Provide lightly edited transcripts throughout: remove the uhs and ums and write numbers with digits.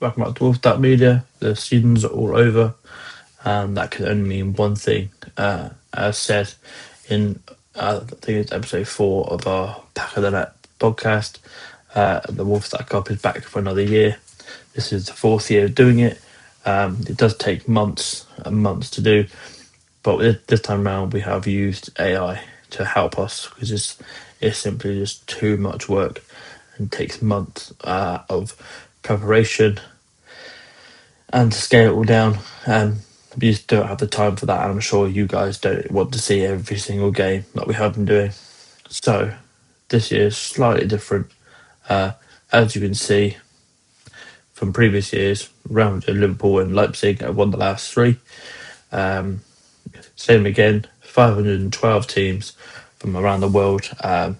Welcome back to WolfStat Media. The seasons are all over, and that can only mean one thing. As said in, I think it's episode 4 of our Pack of the Net podcast, the WolfStat Cup is back for another year. This is the 4th year of doing it. It does take months and months to do, but this time around we have used AI to help us because it's simply just too much work and takes months of preparation and to scale it all down. We just don't have the time for that, and I'm sure you guys don't want to see every single game that we have been doing. So this year is slightly different. As you can see from previous years, Real Madrid, Liverpool and Leipzig have won the last 3. Same again, 512 teams from around the world on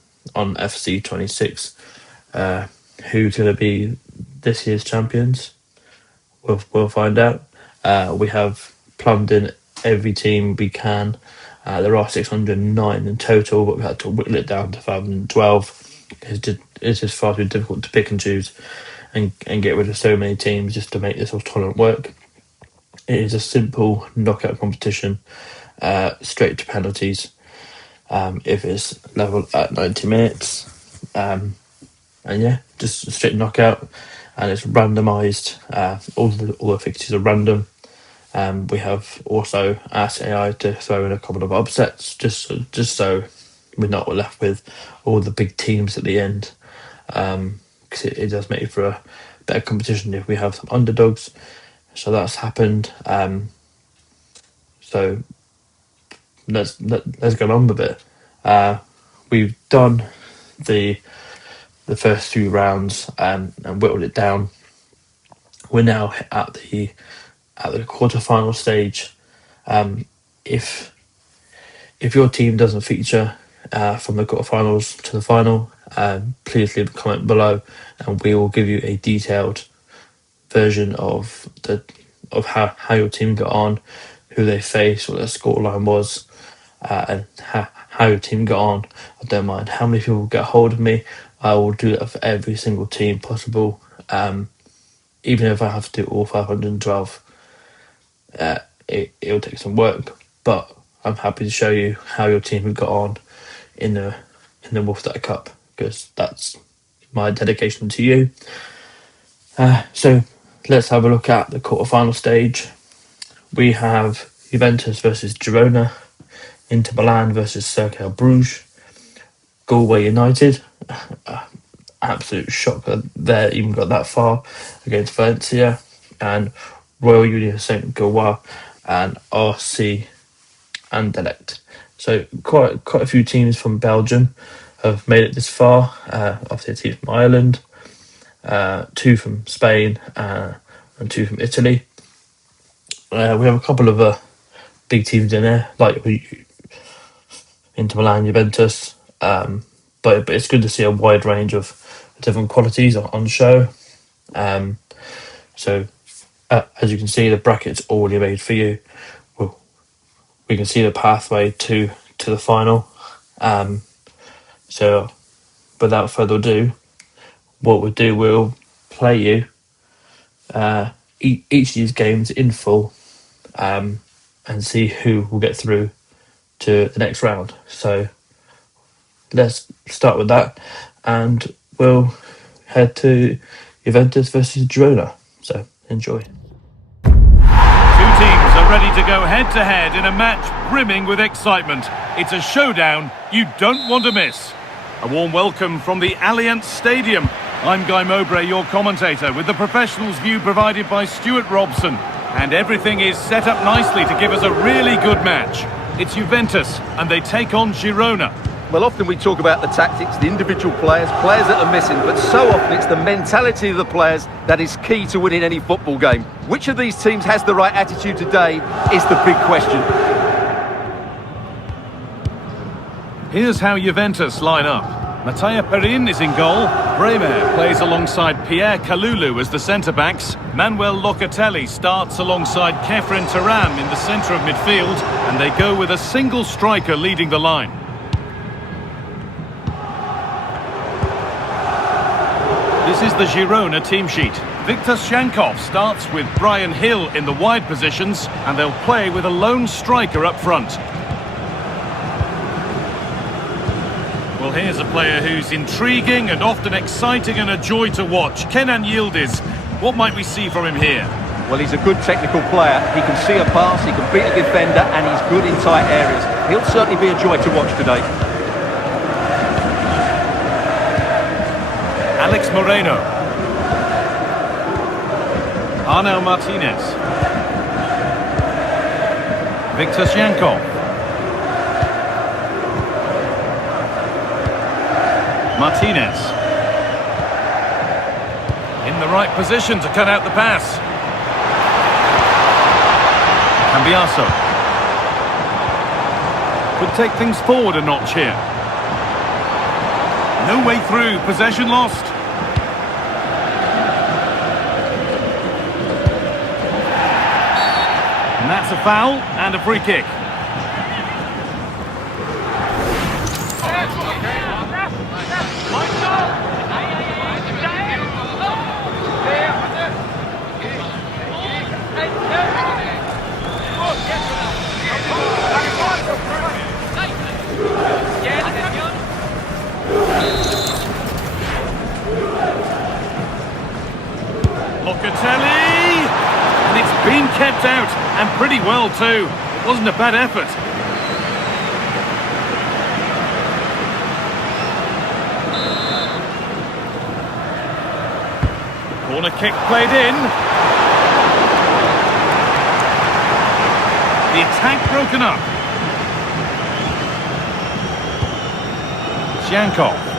FC 26. Who's going to be this year's champions? We'll find out. We have plumbed in every team we can. There are 609 in total, but we had to whittle it down to 512. It's just far too difficult to pick and choose and get rid of so many teams just to make this whole tournament work. It is a simple knockout competition, straight to penalties. If it's level at 90 minutes, and yeah, just a straight knockout, and it's randomised. All the fixtures are random. We have also asked AI to throw in a couple of upsets, just so we're not left with all the big teams at the end. Because it does make for a better competition if we have some underdogs. So that's happened. So let's get on with it. We've done the first 2 rounds and whittled it down. We're now at the quarterfinal stage. If your team doesn't feature from the quarterfinals to the final, please leave a comment below, and we will give you a detailed version of how your team got on, who they faced, what their scoreline was, and how your team got on. I don't mind how many people get hold of me. I will do that for every single team possible, even if I have to do all 512. It'll take some work, but I'm happy to show you how your team got on in the WolfStat Cup, because that's my dedication to you. So let's have a look at the quarterfinal stage. We have Juventus versus Girona, Inter Milan versus Cercle Bruges, Galway United. Absolute shock that they even got that far against Valencia, and Royal Union Saint Gilloise and RC Anderlecht. So quite a few teams from Belgium have made it this far. Obviously a team from Ireland, 2 from Spain, and 2 from Italy. We have a couple of big teams in there, like Inter Milan, Juventus. But it's good to see a wide range of different qualities on show. So as you can see, the bracket's already made for you. We can see the pathway to the final. So without further ado, what we'll do, we'll play you each of these games in full, and see who will get through to the next round. So let's start with that, and we'll head to Juventus versus Girona. So enjoy. 2 teams are ready to go head-to-head in a match brimming with excitement. It's a showdown you don't want to miss. A warm welcome from the Allianz Stadium. I'm Guy Mowbray, your commentator, with the professionals' view provided by Stuart Robson. And everything is set up nicely to give us a really good match. It's Juventus, and they take on Girona. Well, often we talk about the tactics, the individual players that are missing, but so often it's the mentality of the players that is key to winning any football game. Which of these teams has the right attitude today is the big question. Here's how Juventus line up. Matteo Perin is in goal. Bremer plays alongside Pierre Kalulu as the centre-backs. Manuel Locatelli starts alongside Kefren Turam in the centre of midfield, and they go with a single striker leading the line. This is the Girona team sheet. Viktor Shankov starts with Brian Hill in the wide positions, and they'll play with a lone striker up front. Well, here's a player who's intriguing and often exciting and a joy to watch. Kenan Yildiz. What might we see from him here? Well, he's a good technical player. He can see a pass, he can beat a defender, and he's good in tight areas. He'll certainly be a joy to watch today. Alex Moreno. Arnau Martinez. Viktor Shankov. Martinez. In the right position to cut out the pass. Cambiaso. Could take things forward a notch here. No way through, possession lost. And that's a foul and a free kick. Locatelli! And it's been kept out, and pretty well too. It wasn't a bad effort. Corner kick played in. The attack broken up. Shankov.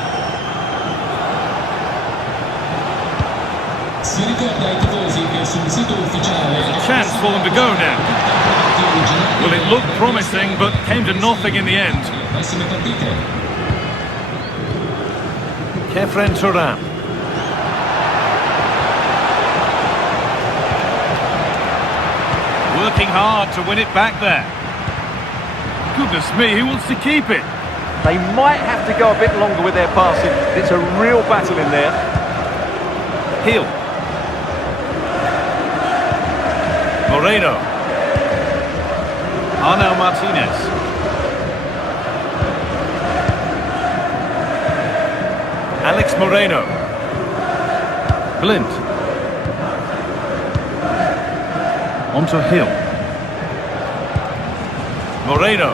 A chance for them to go now. Well, it looked promising, but came to nothing in the end. Kefren Turan. Working hard to win it back there. Goodness me, who wants to keep it? They might have to go a bit longer with their passing. It's a real battle in there. Hill. Moreno. Arnau Martinez. Alex Moreno. Blind. Onto Hill. Moreno.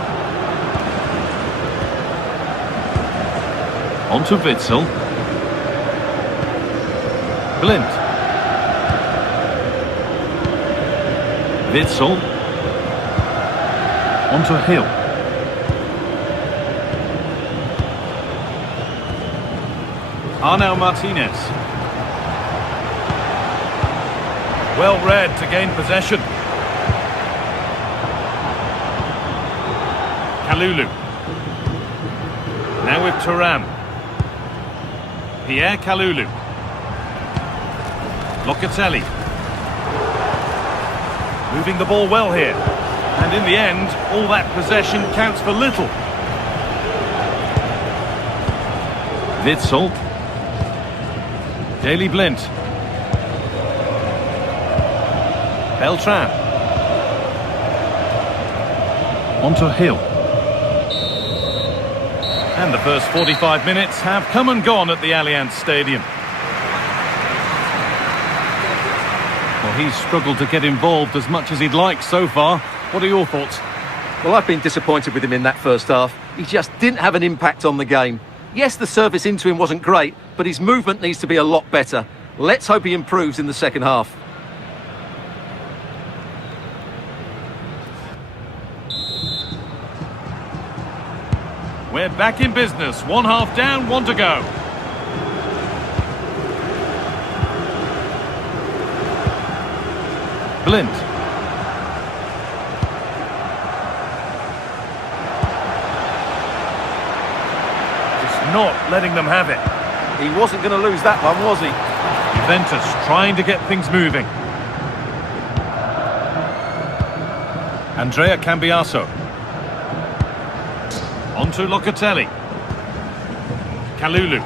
Onto Witsel. Blind. Witsel. Onto Hill. Arnau Martinez. Well read to gain possession. Kalulu. Now with Thuram. Pierre Kalulu. Locatelli. Moving the ball well here. And in the end, all that possession counts for little. Witsel. Daley Blind. Beltran. Onto Hill. And the first 45 minutes have come and gone at the Allianz Stadium. Well, he's struggled to get involved as much as he'd like so far. What are your thoughts? Well, I've been disappointed with him in that first half. He just didn't have an impact on the game. Yes, the service into him wasn't great, but his movement needs to be a lot better. Let's hope he improves in the second half. We're back in business. One half down, one to go. Blind. Just not letting them have it. He wasn't going to lose that one, was he? Juventus trying to get things moving. Andrea Cambiaso. Onto Locatelli. Kalulu.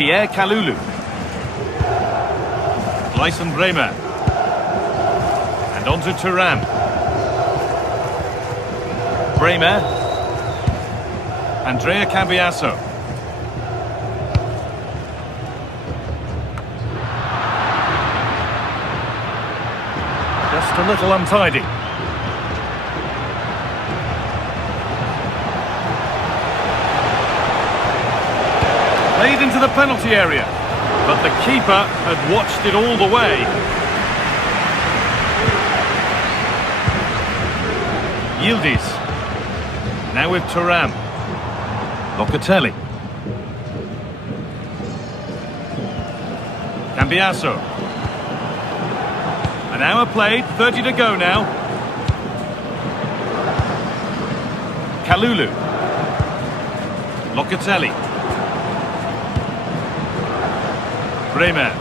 Pierre Kalulu. Gleison Bremer. And on to Thuram. Bremer. Andrea Cambiasso. Just a little untidy. Played into the penalty area, but the keeper had watched it all the way. Yildiz. Now with Thuram. Locatelli. Cambiasso. An hour played, 30 to go now. Kalulu. Locatelli. Bremer.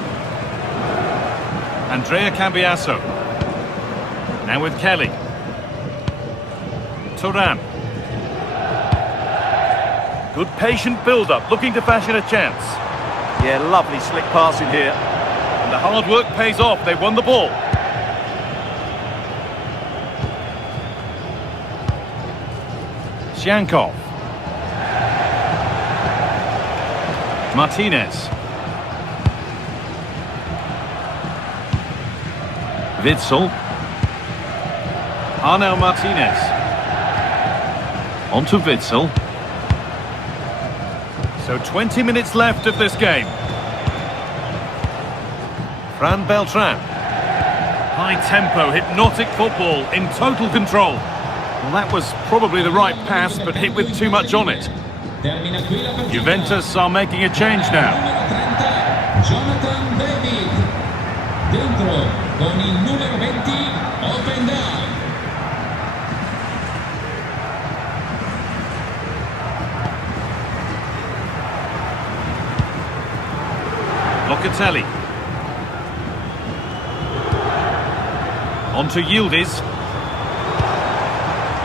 Andrea Cambiasso. Now with Kelly. Thuram. Good patient build-up, looking to fashion a chance. Yeah, lovely slick passing here. And the hard work pays off, they won the ball. Shankov. Martinez. Witsel. Arnel Martinez. On to Witsel. So 20 minutes left of this game. Fran Beltran. High tempo, hypnotic football in total control. Well, that was probably the right pass, but hit with too much on it. Juventus are making a change now. Jonathan David. Dentro con il numero 20, open down. Locatelli. On to Yildiz.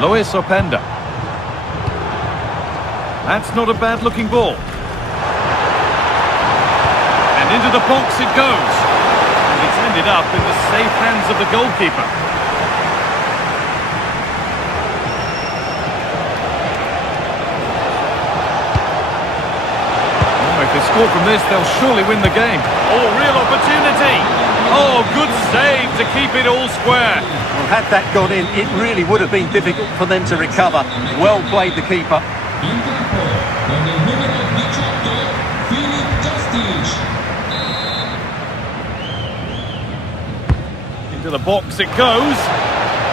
Lois Openda. That's not a bad-looking ball. And into the box it goes. And it's ended up in the safe hands of the goalkeeper. If they score from this, they'll surely win the game. Oh, real opportunity. Oh, good save to keep it all square. Well, had that gone in, it really would have been difficult for them to recover. Well played, the keeper. In campo con il numero 18, Filip Kostic. Into the box it goes.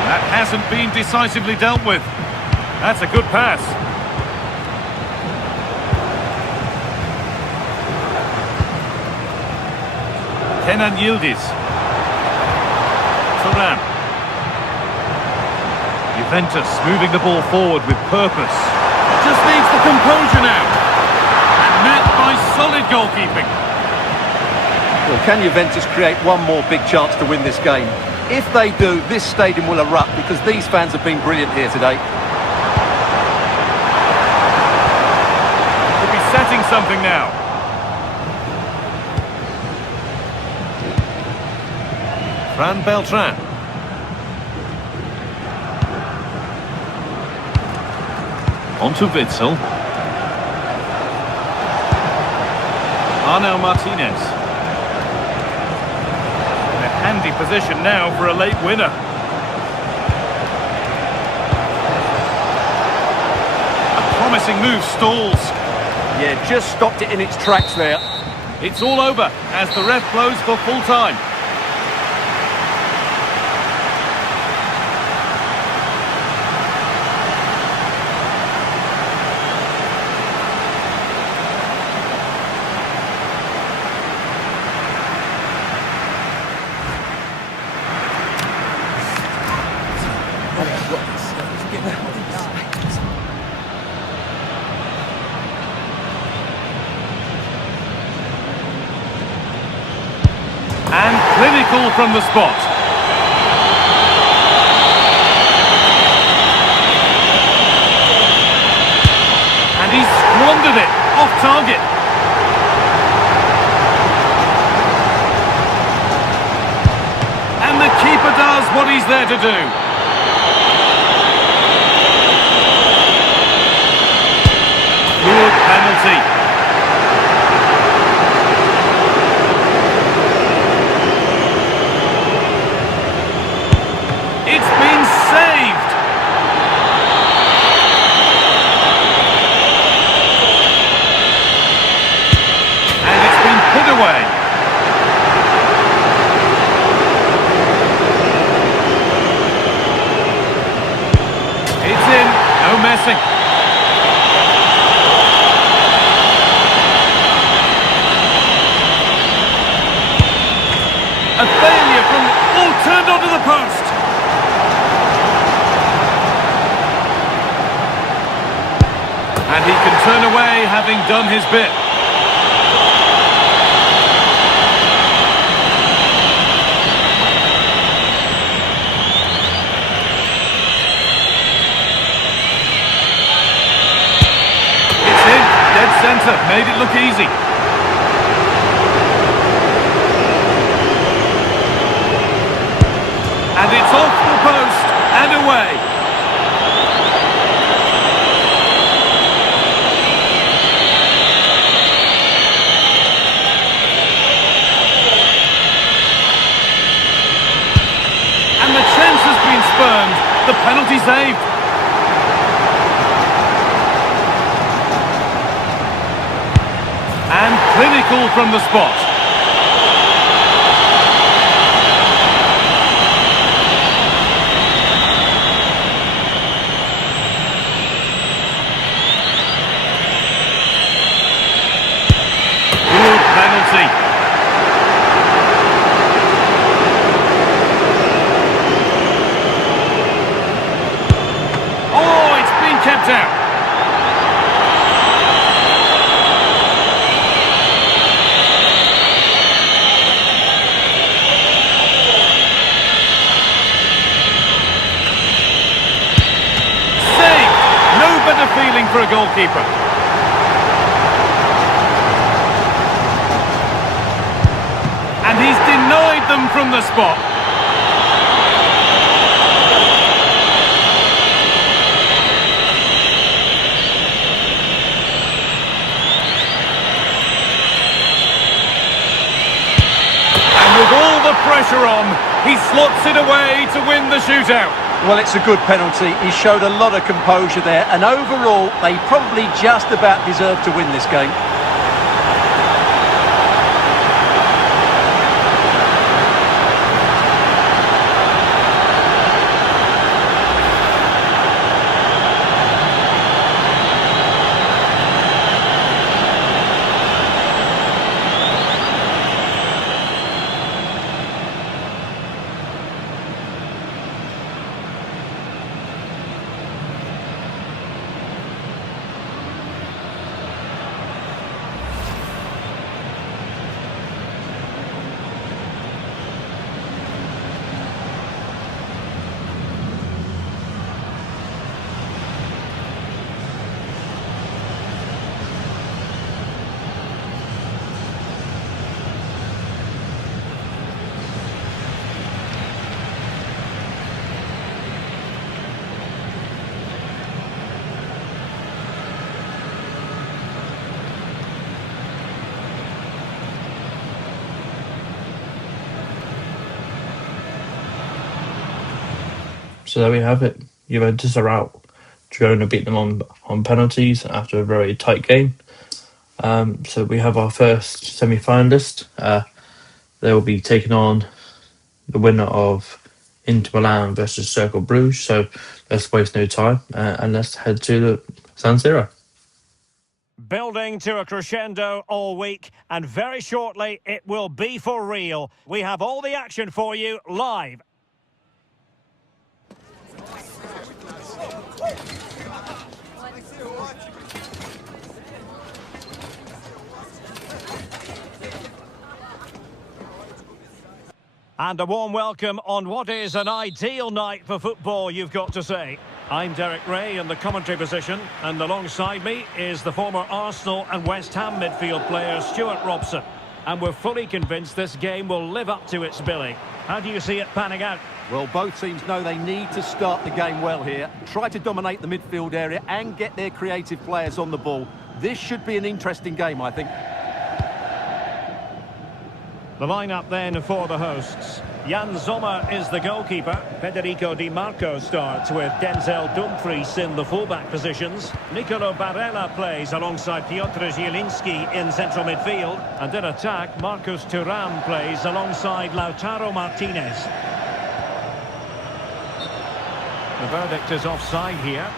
That hasn't been decisively dealt with. That's a good pass. Kenan Yildiz. Thuram. Juventus moving the ball forward with purpose. Just needs the composure now. And met by solid goalkeeping. Well, can Juventus create one more big chance to win this game? If they do, this stadium will erupt because these fans have been brilliant here today. Could be setting something now. Fran Beltran. On to Witsel. Arnel Martinez. In a handy position now for a late winner. A promising move stalls. Yeah, just stopped it in its tracks there. It's all over as the ref blows for full time. And clinical from the spot. And he's squandered it, off target. he's there to do. Good penalty. It's been saved. And it's been put away. It's in. No messing. A failure from... Oh, turned onto the post. And he can turn away, having done his bit. It's in, dead centre, made it look easy. And it's off the post and away. And the chance has been spurned. The penalty saved. And clinical from the spot. Good penalty. Oh, it's been kept out. Saved. No better feeling for a goalkeeper. And he's denied them from the spot. And with all the pressure on, he slots it away to win the shootout. Well, it's a good penalty. He showed a lot of composure there, and overall, they probably just about deserved to win this game. So there we have it. Juventus are out. Girona beat them on penalties after a very tight game. So we have our first semi-finalist. They will be taking on the winner of Inter Milan versus Cercle Bruges. So let's waste no time and let's head to the San Siro. Building to a crescendo all week, and very shortly it will be for real. We have all the action for you live. And a warm welcome on what is an ideal night for football, you've got to say. I'm Derek Ray in the commentary position, and alongside me is the former Arsenal and West Ham midfield player Stuart Robson. and we're fully convinced this game will live up to its billing. How do you see it panning out? Well, both teams know they need to start the game well here. Try to dominate the midfield area and get their creative players on the ball. This should be an interesting game, I think. The lineup then for the hosts. Jan Sommer is the goalkeeper. Federico Di Marco starts with Denzel Dumfries in the fullback positions. Nicolo Barella plays alongside Piotr Zielinski in central midfield. And in attack, Marcus Thuram plays alongside Lautaro Martinez. The verdict is offside here.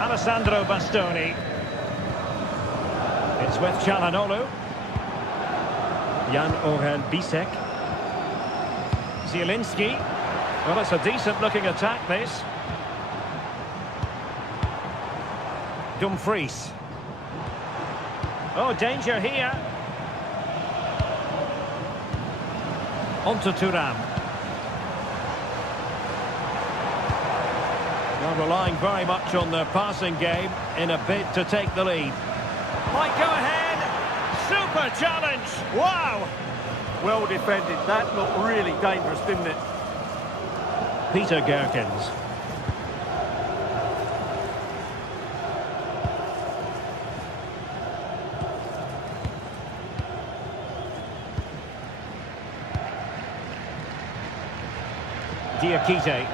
Alessandro Bastoni. It's with Çalhanoğlu. Jan Orel Bisek. Zielinski. Well, it's a decent-looking attack, this. Dumfries. Oh, danger here. On to Thuram. Well, relying very much on their passing game in a bid to take the lead. Might go ahead. Super challenge. Wow. Well defended. That looked really dangerous, didn't it? Peter Gerkens. Diakite.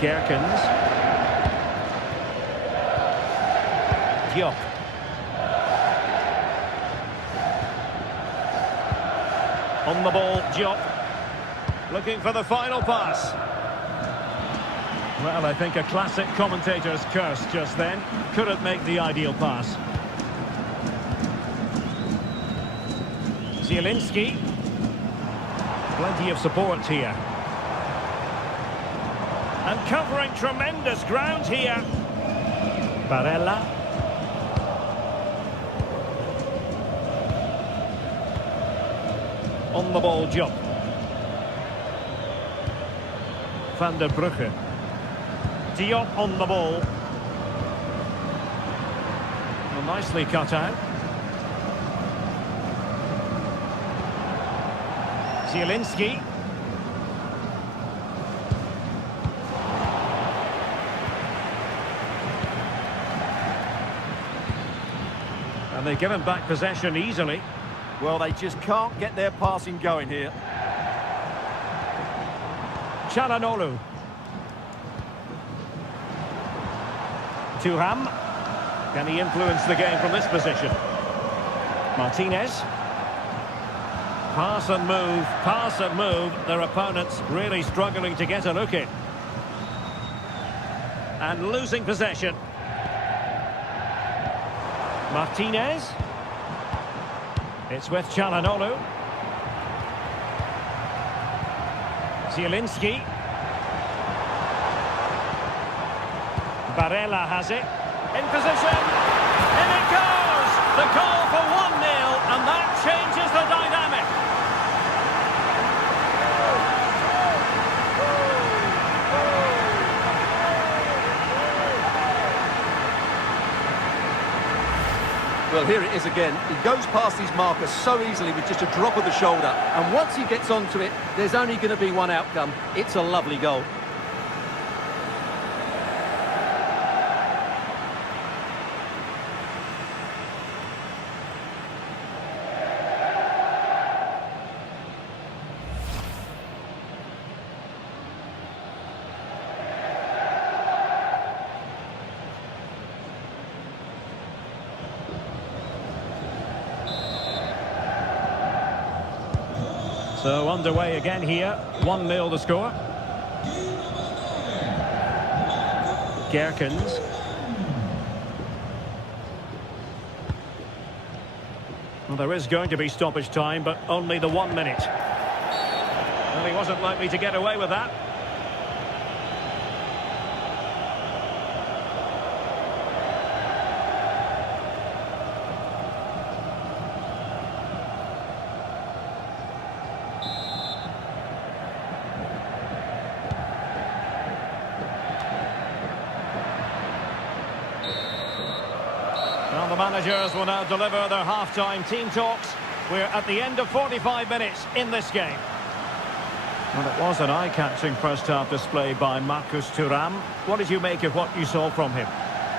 Gerkens. Diop. On the ball, Diop. Looking for the final pass. Well, I think a classic commentator's curse just then. Couldn't make the ideal pass. Zielinski. Plenty of support here. And covering tremendous ground here. Barella. On the ball, Diop. Van der Brugge. Diop on the ball. Well, nicely cut out. Zielinski. And they've given back possession easily. Well, they just can't get their passing going here. Çalhanoğlu. Thuram. Can he influence the game from this position? Martinez. Pass and move, pass and move. Their opponents really struggling to get a look in. And losing possession. Martinez. It's with Çalhanoğlu. Zielinski. Barella has it. In position. In it goes! The goal for 1-0, and that changes the dynamic. Well, here it is again. He goes past his marker so easily with just a drop of the shoulder. And once he gets onto it, there's only going to be one outcome. It's a lovely goal. So underway again here, 1-0 the score. Gerkens. Well, there is going to be stoppage time, but only the 1 minute. Well, he wasn't likely to get away with that. Well, the managers will now deliver their half-time team talks. We're at the end of 45 minutes in this game. Well, it was an eye-catching first-half display by Marcus Thuram. What did you make of what you saw from him?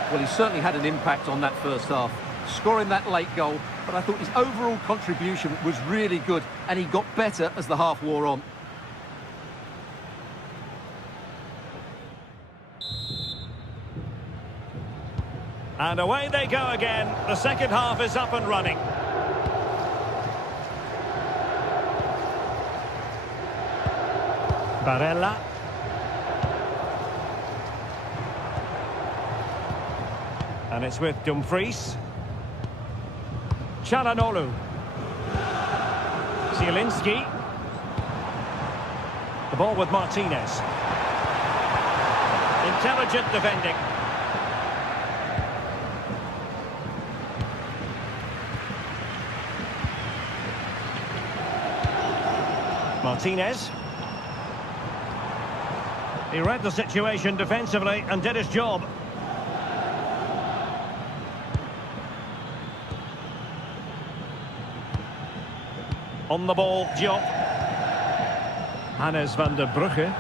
Well, he certainly had an impact on that first half, scoring that late goal, but I thought his overall contribution was really good, and he got better as the half wore on. And away they go again. The second half is up and running. Barella. And it's with Dumfries. Çalhanoğlu. Zielinski. The ball with Martinez. Intelligent defending. Martinez. He read the situation defensively and did his job. On the ball, Diop. Hannes van der Brugge.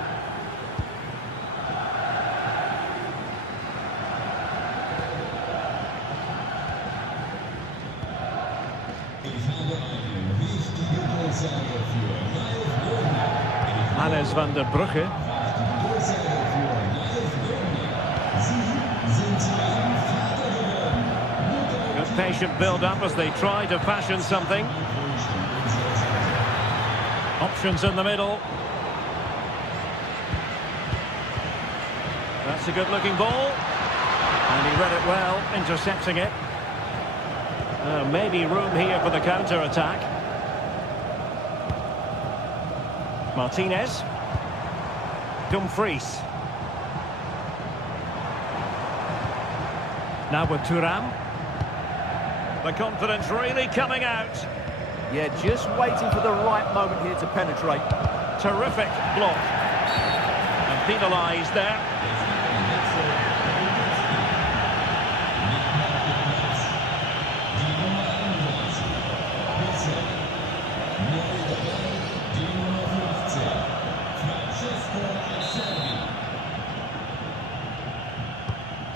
Hannes van der Brugge. Good patient build-up as they try to fashion something. Options in the middle. That's a good-looking ball. And he read it well, intercepting it. Maybe room here for the counter-attack. Martinez. Dumfries. Now with Thuram. The confidence really coming out. Yeah, just waiting for the right moment here to penetrate. Terrific block. And penalised there.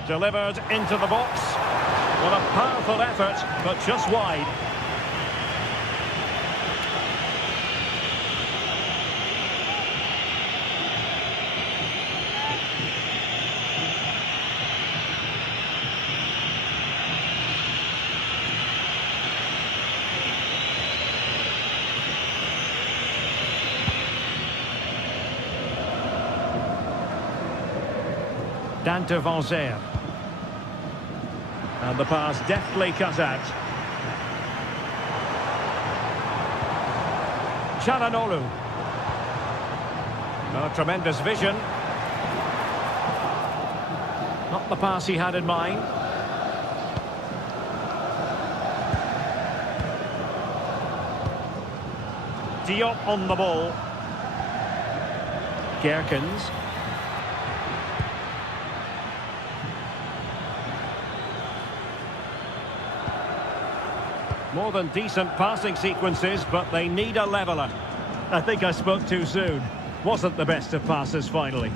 Delivered into the box. What a powerful effort, but just wide. Dante van Zer. And the pass deftly cut out. Çalhanoğlu. Oh, tremendous vision. Not the pass he had in mind. Diop on the ball. Gerkens. More than decent passing sequences, but they need a leveller. I think I spoke too soon. Wasn't the best of passes finally.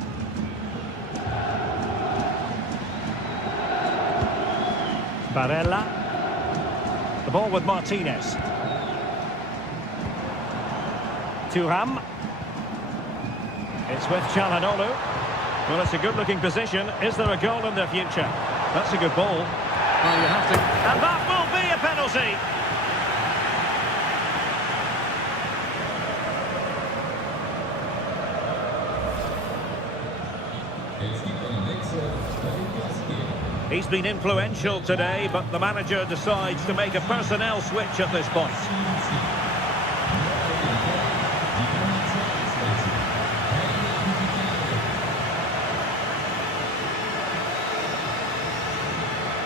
Barella. The ball with Martinez. Thuram. It's with Çalhanoğlu. Well, it's a good-looking position. Is there a goal in the future? That's a good ball. Well, you have to... And that will be a penalty! He's been influential today, but the manager decides to make a personnel switch at this point.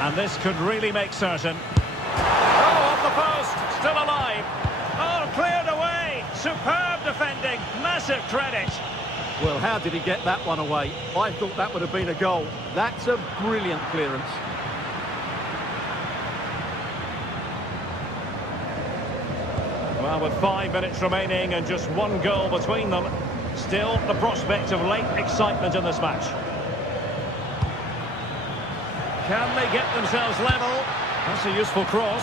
And this could really make certain. Oh, off the post, still alive. Oh, cleared away. Superb defending, massive credit. Well, how did he get that one away? I thought that would have been a goal. That's a brilliant clearance. Well, with 5 minutes remaining and just one goal between them, still the prospect of late excitement in this match. Can they get themselves level? That's a useful cross.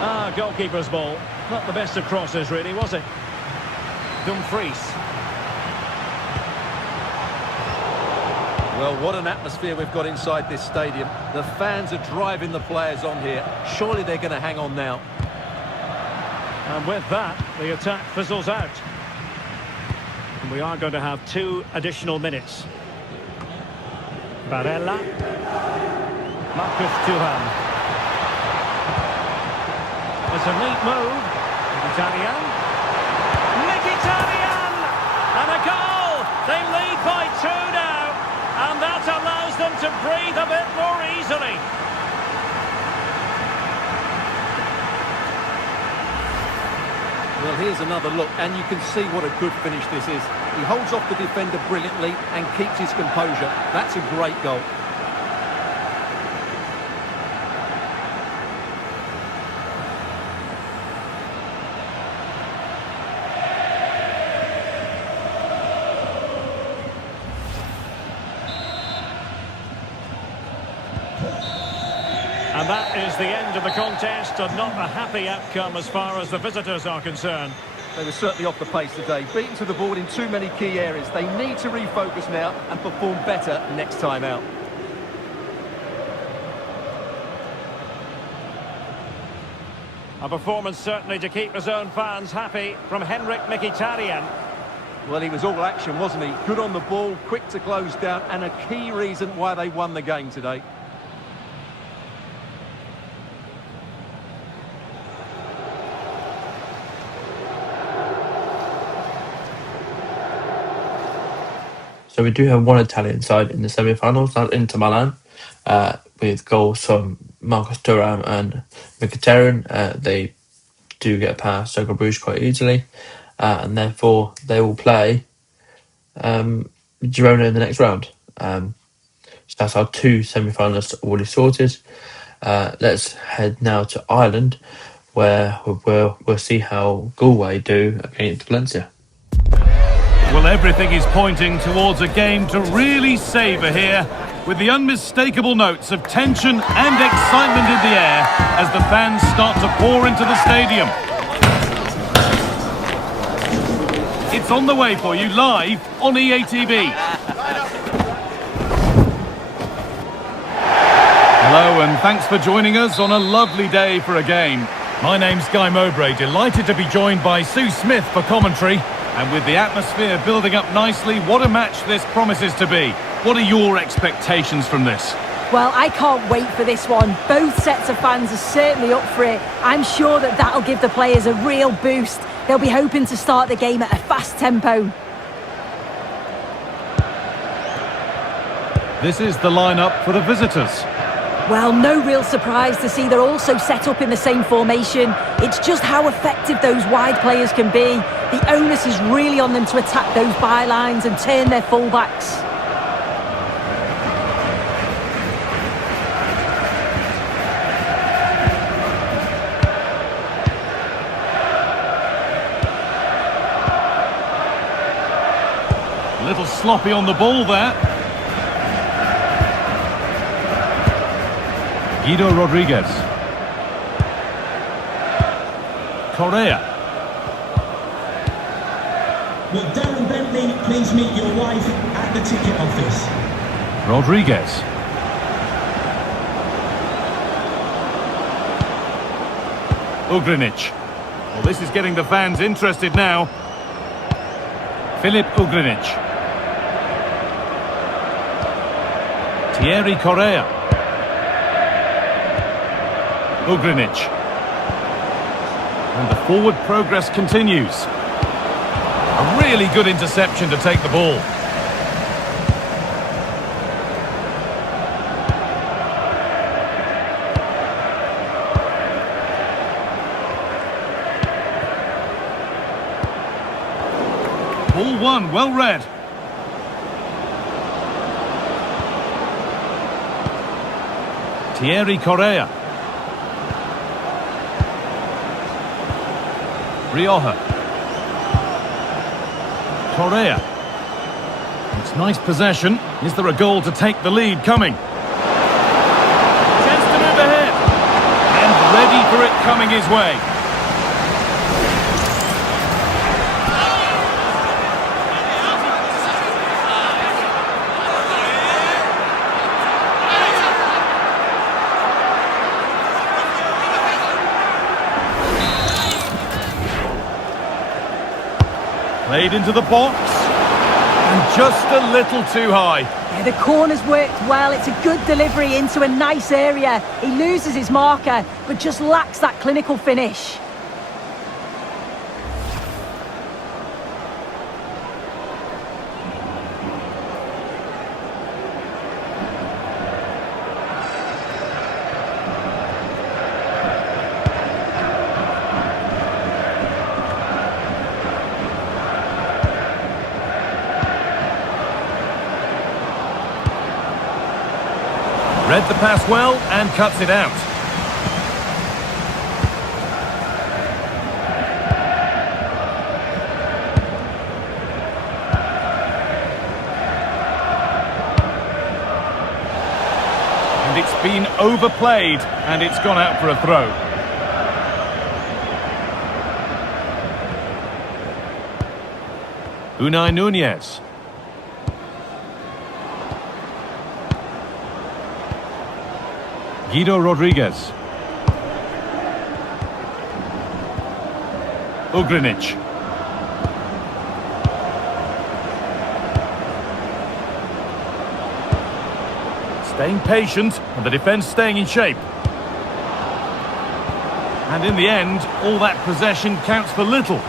Ah, goalkeeper's ball. Not the best of crosses, really, was it? Dumfries. Well, what an atmosphere we've got inside this stadium. The fans are driving the players on here. Surely they're going to hang on now. And with that, the attack fizzles out. And we are going to have 2 additional minutes. Barella. Marcus Thuram. It's a neat move. Mkhitaryan. Mkhitaryan! And a goal! They lead by 2 now. And that allows them to breathe a bit more easily. Well, here's another look, and you can see what a good finish this is. He holds off the defender brilliantly and keeps his composure. That's a great goal. And that is the end of the contest, and not a happy outcome as far as the visitors are concerned. They were certainly off the pace today, beaten to the board in too many key areas. They need to refocus now and perform better next time out. A performance certainly to keep his own fans happy from Henrik Mkhitaryan. Well, he was all action, wasn't he? Good on the ball, quick to close down, and a key reason why they won the game today. So we do have one Italian side in the semi-finals, that's Inter Milan, with goals from Marcus Thuram and Mkhitaryan. They do get past Soccer Bruges quite easily, and therefore they will play Girona in the next round. So that's our 2 semi-finalists already sorted. Let's head now to Ireland, where we'll see how Galway do against Valencia. Well, everything is pointing towards a game to really savour here, with the unmistakable notes of tension and excitement in the air as the fans start to pour into the stadium. It's on the way for you live on EATV. Hello and thanks for joining us on a lovely day for a game. My name's Guy Mowbray, delighted to be joined by Sue Smith for commentary. And with the atmosphere building up nicely, what a match this promises to be. What are your expectations from this? Well, I can't wait for this one. Both sets of fans are certainly up for it. I'm sure that'll give the players a real boost. They'll be hoping to start the game at a fast tempo. This is the lineup for the visitors. Well, no real surprise to see they're also set up in the same formation. It's just how effective those wide players can be. The onus is really on them to attack those bylines and turn their fullbacks. A little sloppy on the ball there. Guido Rodriguez. Correa. Will Darren Bentley please meet your wife at the ticket office? Rodriguez. Ugrinic. Well, this is getting the fans interested now. Filip Ugrinic. Thierry Correa. Ugrinic. And the forward progress continues. A really good interception to take the ball. one, well read. Thierry Correa. Rioja. Correa. It's nice possession. Is there a goal to take the lead coming? Chance to move ahead. And ready for it coming his way. Played into the box. And just a little too high. Yeah, the corner's worked well. It's a good delivery into a nice area. He loses his marker, but just lacks that clinical finish. Read the pass well and cuts it out. And it's been overplayed and it's gone out for a throw. Unai Nunez. Guido Rodriguez. Ugrinic. Staying patient and the defence staying in shape. And in the end, all that possession counts for little.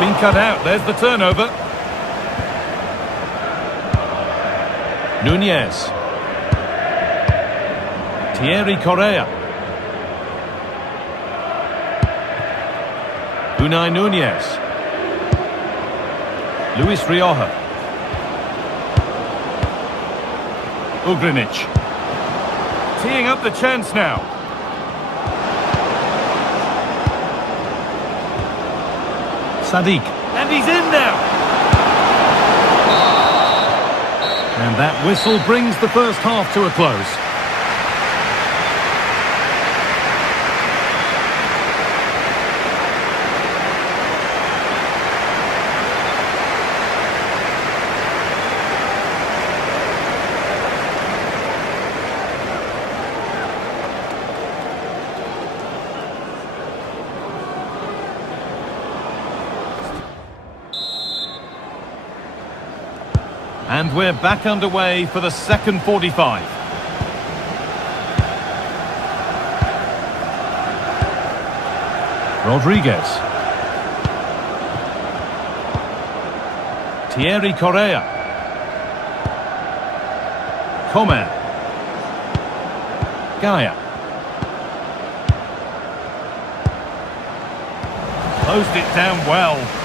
Been cut out. There's the turnover. Nunez. Thierry Correa. Unai Nunez. Luis Rioja. Ugrinic. Teeing up the chance now. Sadiq. And he's in now. And that whistle brings the first half to a close. And we're back underway for the second 45. Rodriguez. Thierry Correa. Coman. Gaia. Closed it down well.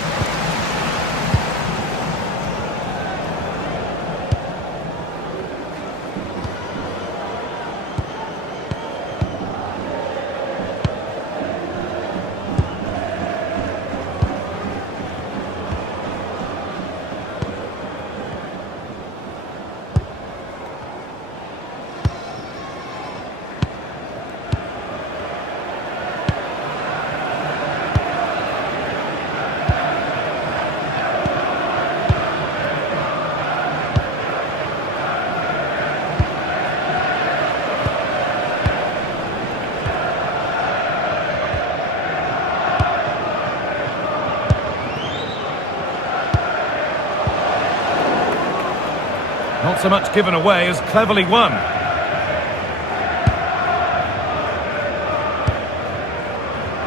Not so much given away as cleverly won.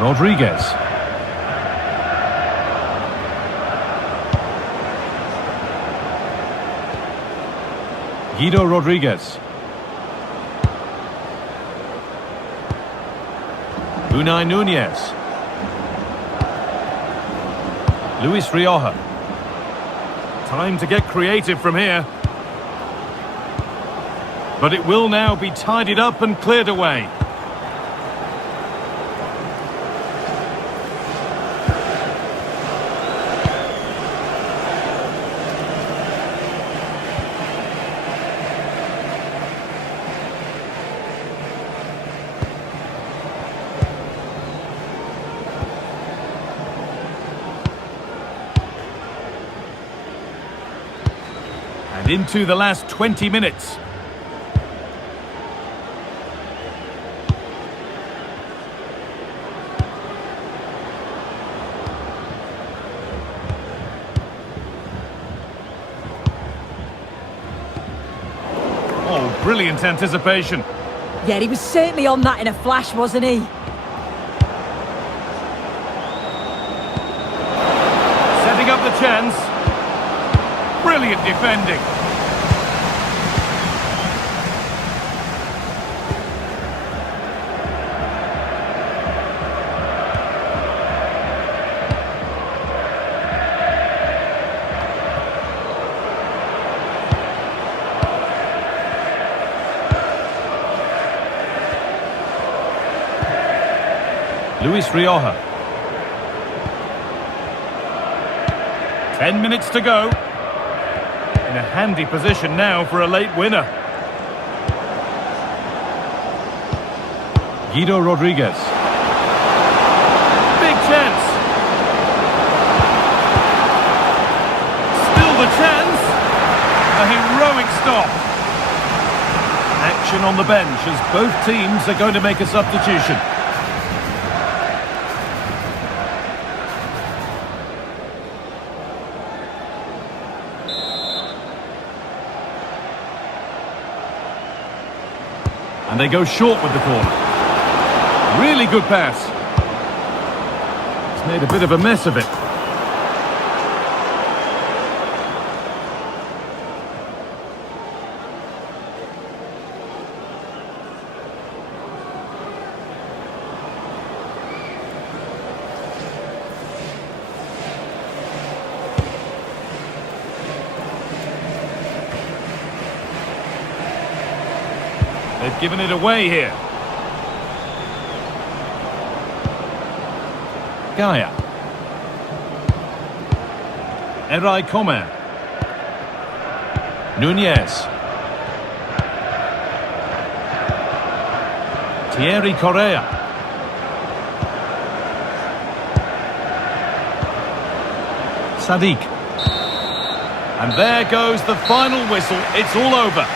Rodriguez. Guido Rodriguez. Unai Nunez. Luis Rioja. Time to get creative from here. But it will now be tidied up and cleared away. And into the last 20 minutes. Oh, brilliant anticipation. Yeah, he was certainly on that in a flash, wasn't he? Setting up the chance. Brilliant defending. Luis Rioja. 10 minutes to go. In a handy position now for a late winner. Guido Rodriguez. Big chance. Still the chance. A heroic stop. Action on the bench as both teams are going to make a substitution. And they go short with the corner. Really good pass. He's made a bit of a mess of it. They've given it away here. Gaia. Eray Coman. Nunez. Thierry Correa. Sadiq. And there goes the final whistle. It's all over.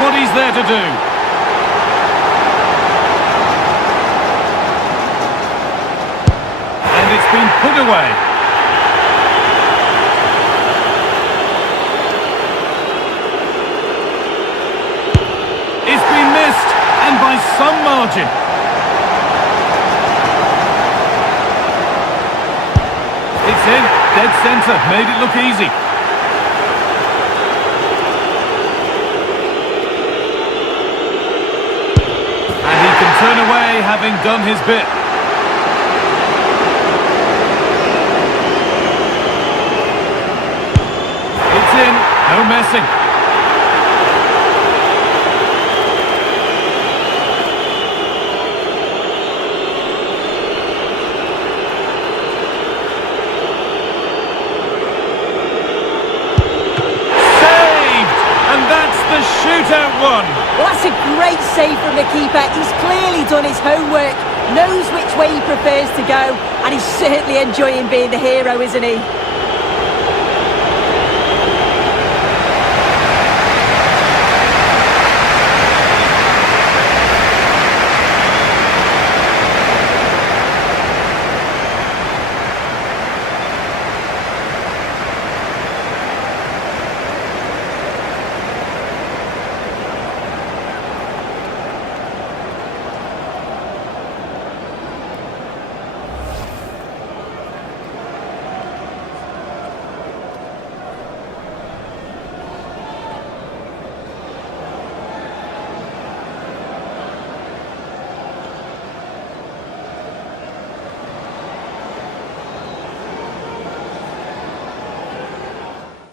What he's there to do. And it's been put away. It's been missed, and by some margin. It's in, dead centre, made it look easy. Turn away, having done his bit. It's in, no messing. Saved! And that's the shootout one. Well, that's a great save from the keeper. He's clearly done his homework, knows which way he prefers to go, and he's certainly enjoying being the hero, isn't he?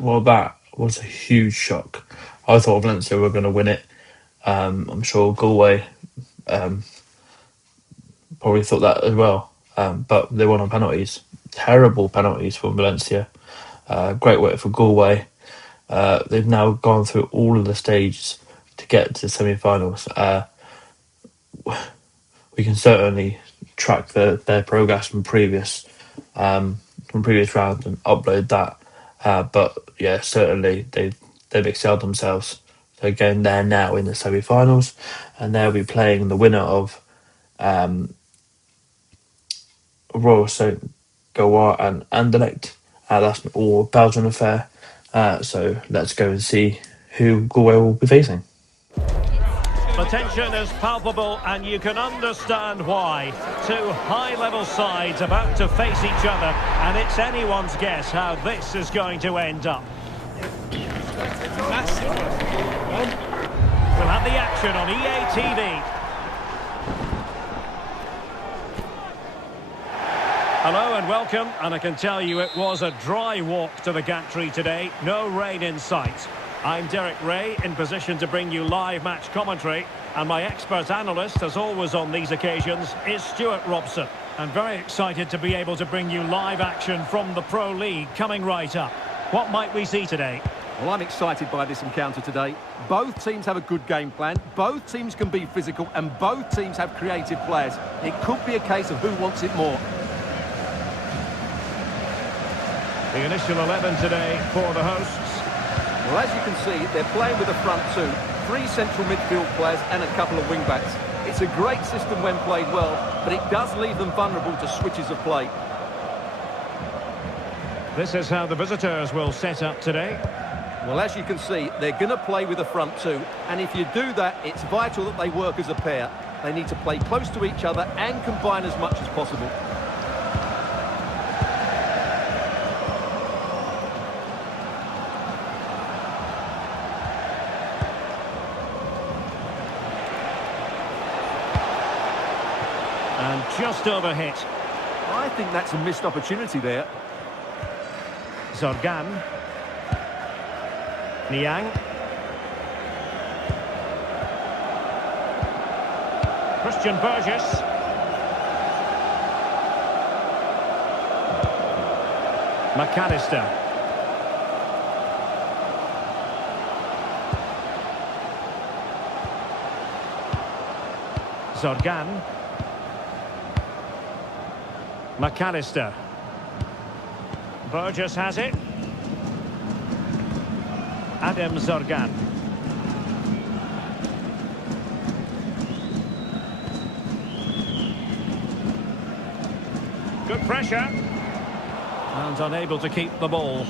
well, that was a huge shock. I thought Valencia were going to win it. I'm sure Galway probably thought that as well. But they won on penalties. Terrible penalties for Valencia. Great work for Galway. They've now gone through all of the stages to get to the semi-finals. We can certainly track their progress from previous rounds and upload that. But yeah, certainly they've excelled themselves. So again, they're now in the semi-finals, and they'll be playing the winner of Royal St. Gawar and Anderlecht. That's an all Belgian affair. So let's go and see who Galway will be facing. The tension is palpable and you can understand why. Two high-level sides about to face each other, and it's anyone's guess how this is going to end up. We'll have the action on EA TV. Hello and welcome, and I can tell you it was a dry walk to the gantry today. No rain in sight. I'm Derek Ray, in position to bring you live match commentary, and my expert analyst, as always on these occasions, is Stuart Robson. I'm very excited to be able to bring you live action from the Pro League coming right up. What might we see today? Well, I'm excited by this encounter today. Both teams have a good game plan, both teams can be physical, and both teams have creative players. It could be a case of who wants it more. The initial 11 today for the hosts. Well, as you can see, they're playing with a front two, 3 central midfield players and a couple of wing-backs. It's a great system when played well, but it does leave them vulnerable to switches of play. This is how the visitors will set up today. Well, as you can see, they're going to play with a front two, and if you do that, it's vital that they work as a pair. They need to play close to each other and combine as much as possible. And just overhit. I think that's a missed opportunity there. Zorgan. Niang. Christian Burgess. McAllister. Zorgan. McAllister. Burgess has it. Adam Zorgan. Good pressure. And unable to keep the ball.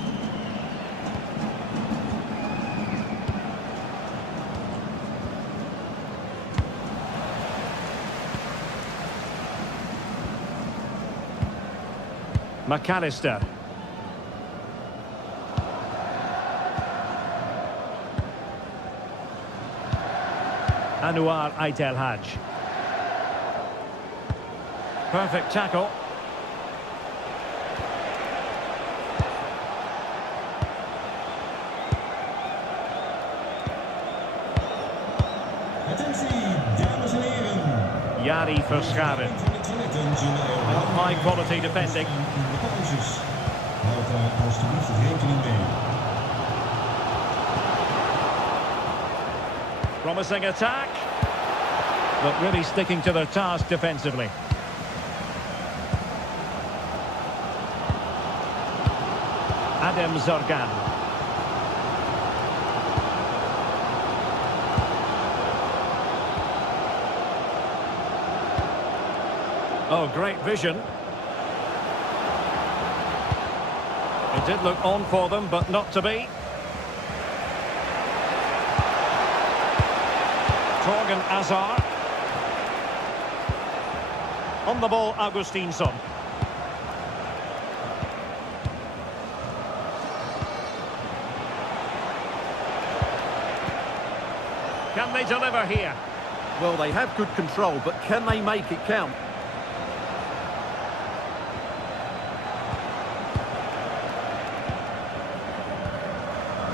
McAllister. Anwar Aitel Haj. Perfect tackle. Jari Verscharen. High quality defending. Promising attack, but really sticking to their task defensively. Adam Zorgan. Oh, great vision. It did look on for them, but not to be. Torgan Azar. On the ball, Augustinsson. Can they deliver here? Well, they have good control, but can they make it count?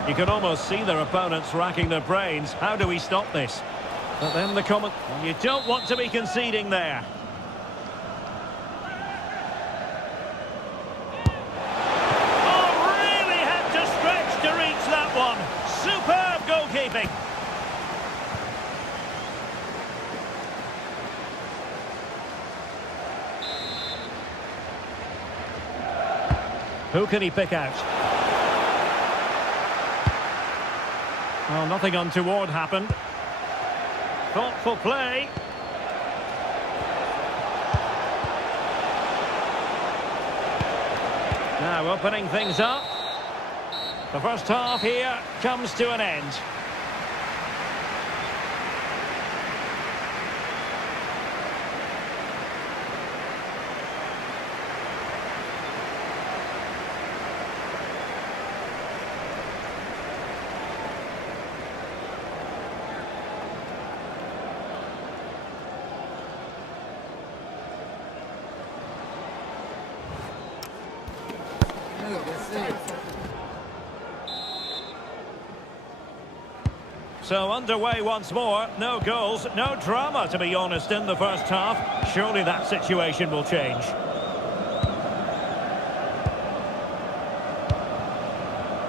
You can almost see their opponents racking their brains. How do we stop this? But then the comment... You don't want to be conceding there. Oh, really had to stretch to reach that one. Superb goalkeeping. Who can he pick out? Well, nothing untoward happened. Thoughtful play. Now opening things up. The first half here comes to an end. So underway once more, no goals, no drama to be honest in the first half. Surely that situation will change.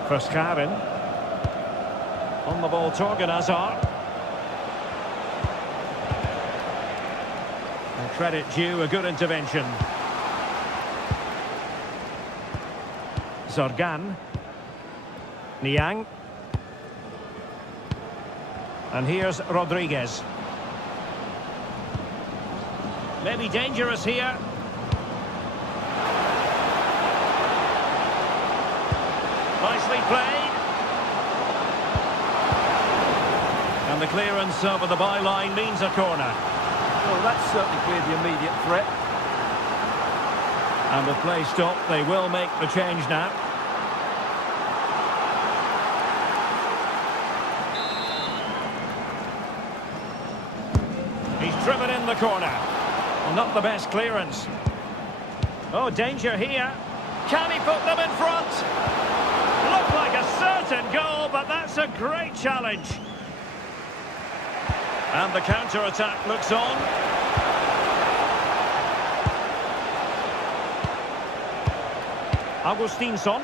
First Karin. On the ball, Torgan Hazard. And credit due, a good intervention. Zorgan. Niang. And here's Rodriguez. Maybe dangerous here. Nicely played. And the clearance over the byline means a corner. Well, that's certainly cleared the immediate threat. And with play stopped, they will make the change now. Driven in the corner. Well, not the best clearance. Oh, danger here. Can he put them in front? Looked like a certain goal, but that's a great challenge. And the counter-attack looks on. Augustinsson.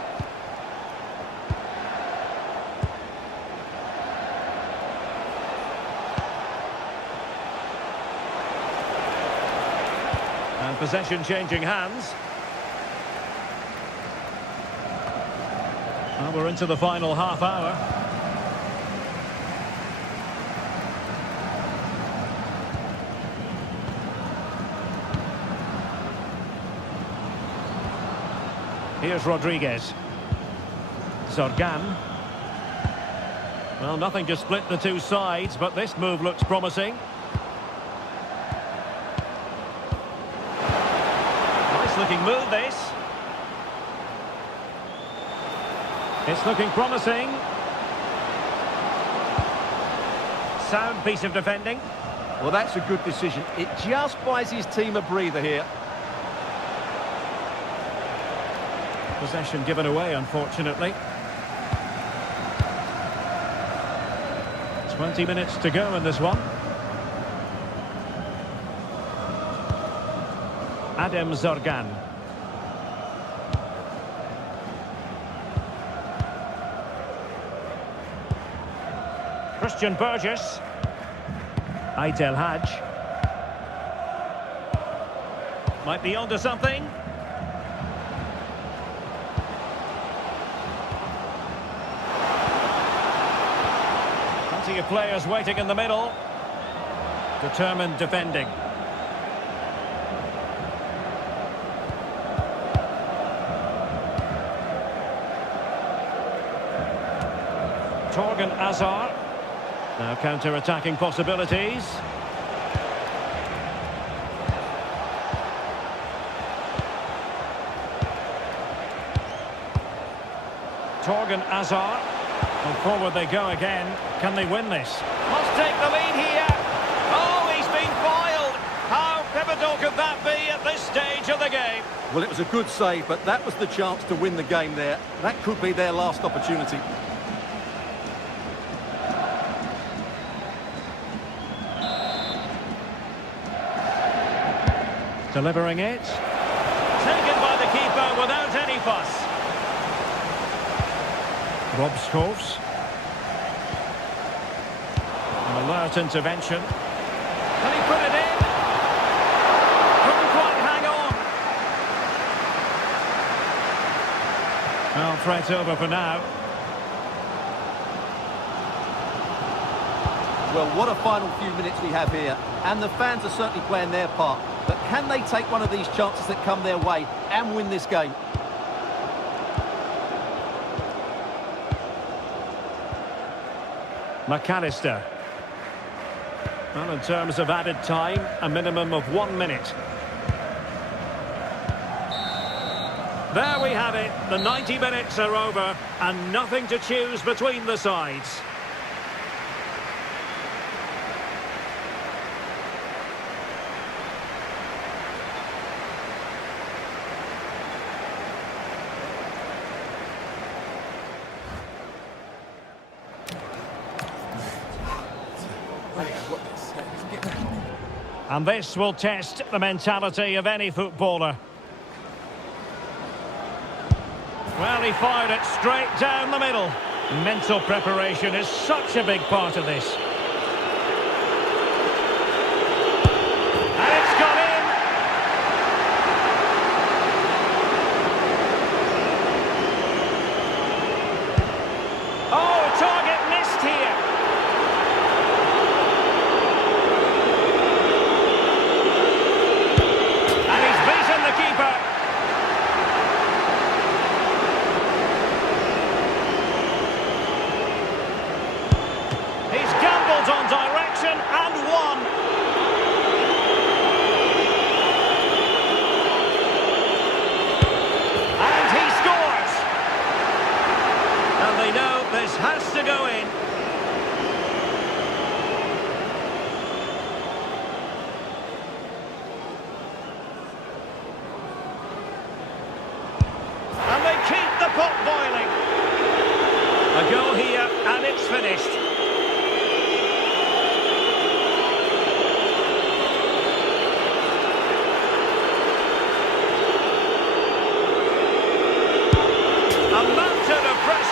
And possession changing hands. Well, we're into the final half hour. Here's Rodriguez. Zorgan. Well, nothing to split the two sides, but this move looks promising. Looking move this. It's looking promising. Sound piece of defending. Well, that's a good decision. It just buys his team a breather here. Possession given away, unfortunately. 20 minutes to go in this one. Adem Zorgan. Christian Burgess. Aitel Haj. Might be onto something. Plenty of players waiting in the middle. Determined defending. Torgan Hazard. Now counter-attacking possibilities. Torgan Hazard. And forward they go again. Can they win this? Must take the lead here. Oh, he's been foiled. How pivotal could that be at this stage of the game? Well, it was a good save, but that was the chance to win the game there. That could be their last opportunity. Delivering it. Taken by the keeper without any fuss. Rob Scholes. An alert intervention. Can he put it in? Couldn't quite hang on. Well, threat over for now. Well, what a final few minutes we have here. And the fans are certainly playing their part. But can they take one of these chances that come their way and win this game? McAllister. Well, in terms of added time, a minimum of 1 minute. There we have it. The 90 minutes are over and nothing to choose between the sides. And this will test the mentality of any footballer. Well, he fired it straight down the middle. Mental preparation is such a big part of this. And it's gone in! Oh, target missed here! On direction and won. And he scores. And they know this has to go in. And they keep the pot boiling. A goal here and it's finished.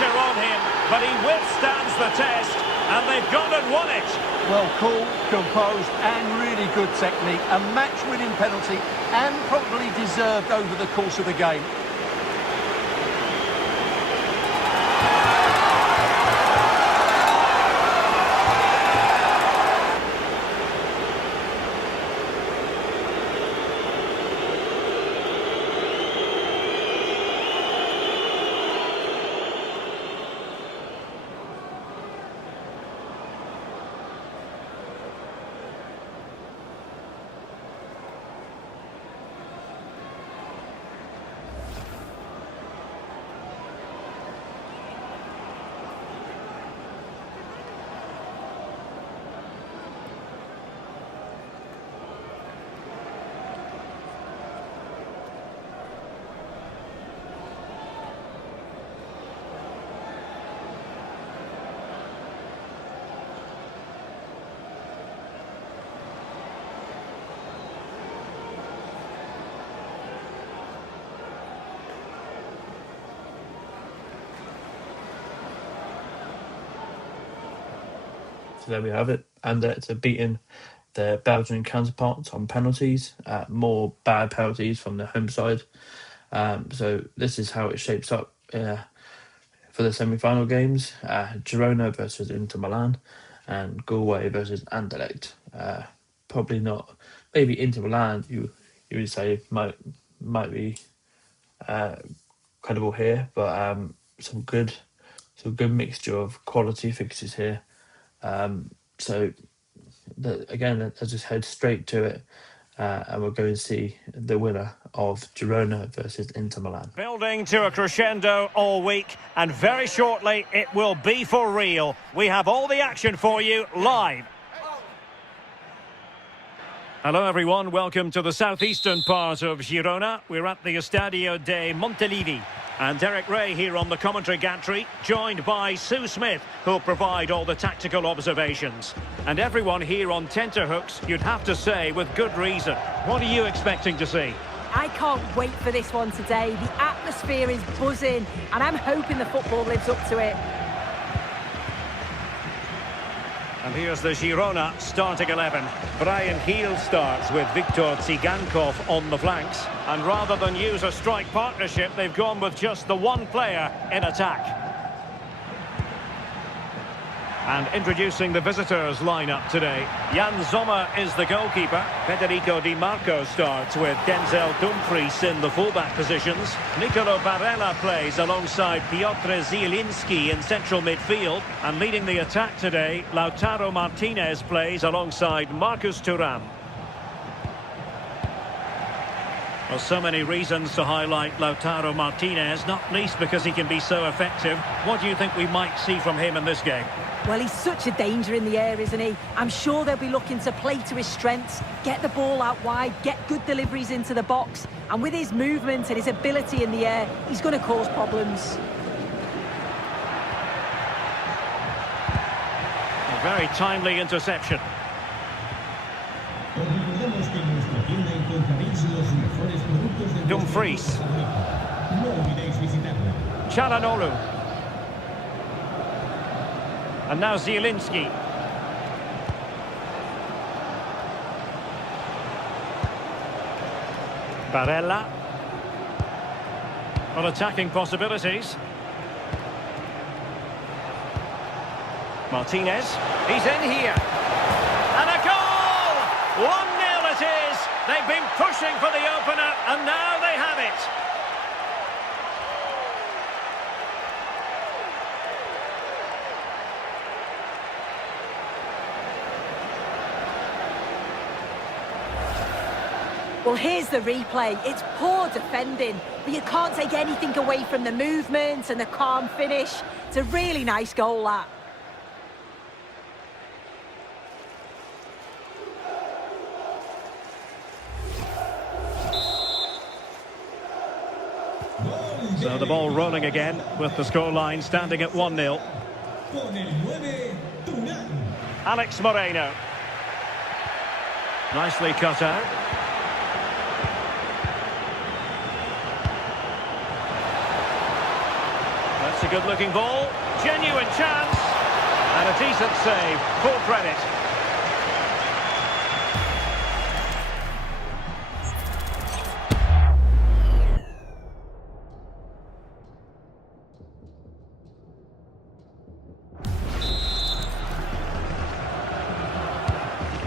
On him, but he withstands the test, and they've gone and won it. Well, cool, composed, and really good technique. A match-winning penalty, and probably deserved over the course of the game. So there we have it. And it's beating their Belgian counterparts on penalties. More bad penalties from the home side. So this is how it shapes up for the semi-final games. Girona versus Inter Milan and Galway versus Anderlecht. Probably not. Maybe Inter Milan, you would say, might be credible here, but some good mixture of quality fixtures here. So again, let's just head straight to it, and we'll go and see the winner of Girona versus Inter Milan. Building to a crescendo all week, and very shortly it will be for real. We have all the action for you live. Hello everyone, welcome to the southeastern part of Girona. We're at the Estadio de Montilivi. And Derek Ray here on the commentary gantry, joined by Sue Smith, who'll provide all the tactical observations. And everyone here on tenterhooks, you'd have to say, with good reason. What are you expecting to see? I can't wait for this one today. The atmosphere is buzzing, and I'm hoping the football lives up to it. And here's the Girona starting 11. Brian Heel starts with Viktor Tsigankov on the flanks. And rather than use a strike partnership, they've gone with just the one player in attack. And introducing the visitors lineup today. Jan Sommer is the goalkeeper. Federico Di Marco starts with Denzel Dumfries in the fullback positions. Nicolo Barella plays alongside Piotr Zielinski in central midfield. And leading the attack today, Lautaro Martinez plays alongside Marcus Thuram. Well, so many reasons to highlight Lautaro Martinez, not least because he can be so effective. What do you think we might see from him in this game? Well, he's such a danger in the air, isn't he? I'm sure they'll be looking to play to his strengths, get the ball out wide, get good deliveries into the box. And with his movement and his ability in the air, he's going to cause problems. A very timely interception. Dumfries. Çalhanoğlu. And now Zielinski. Barella. On attacking possibilities. Martinez. He's in here. And a goal! 1-0 it is. They've been pushing for the opener, and now they have it. Well, here's the replay. It's poor defending, but you can't take anything away from the movement and the calm finish. It's a really nice goal, that. So the ball rolling again with the scoreline standing at 1-0. Alex Moreno. Nicely cut out. That's a good-looking ball. Genuine chance. And a decent save. Full credit.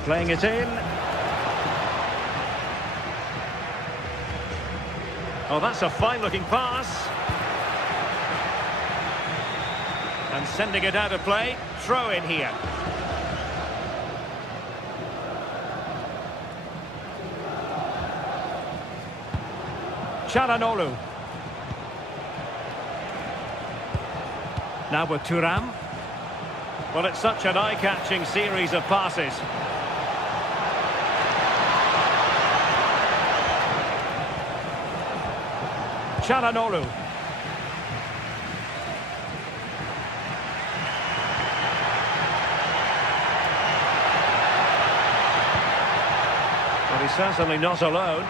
Playing it in. Oh, that's a fine-looking pass. And sending it out of play. Throw in here. Çalhanoğlu. Now with Thuram. Well, it's such an eye-catching series of passes. Çalhanoğlu. But he's certainly not alone.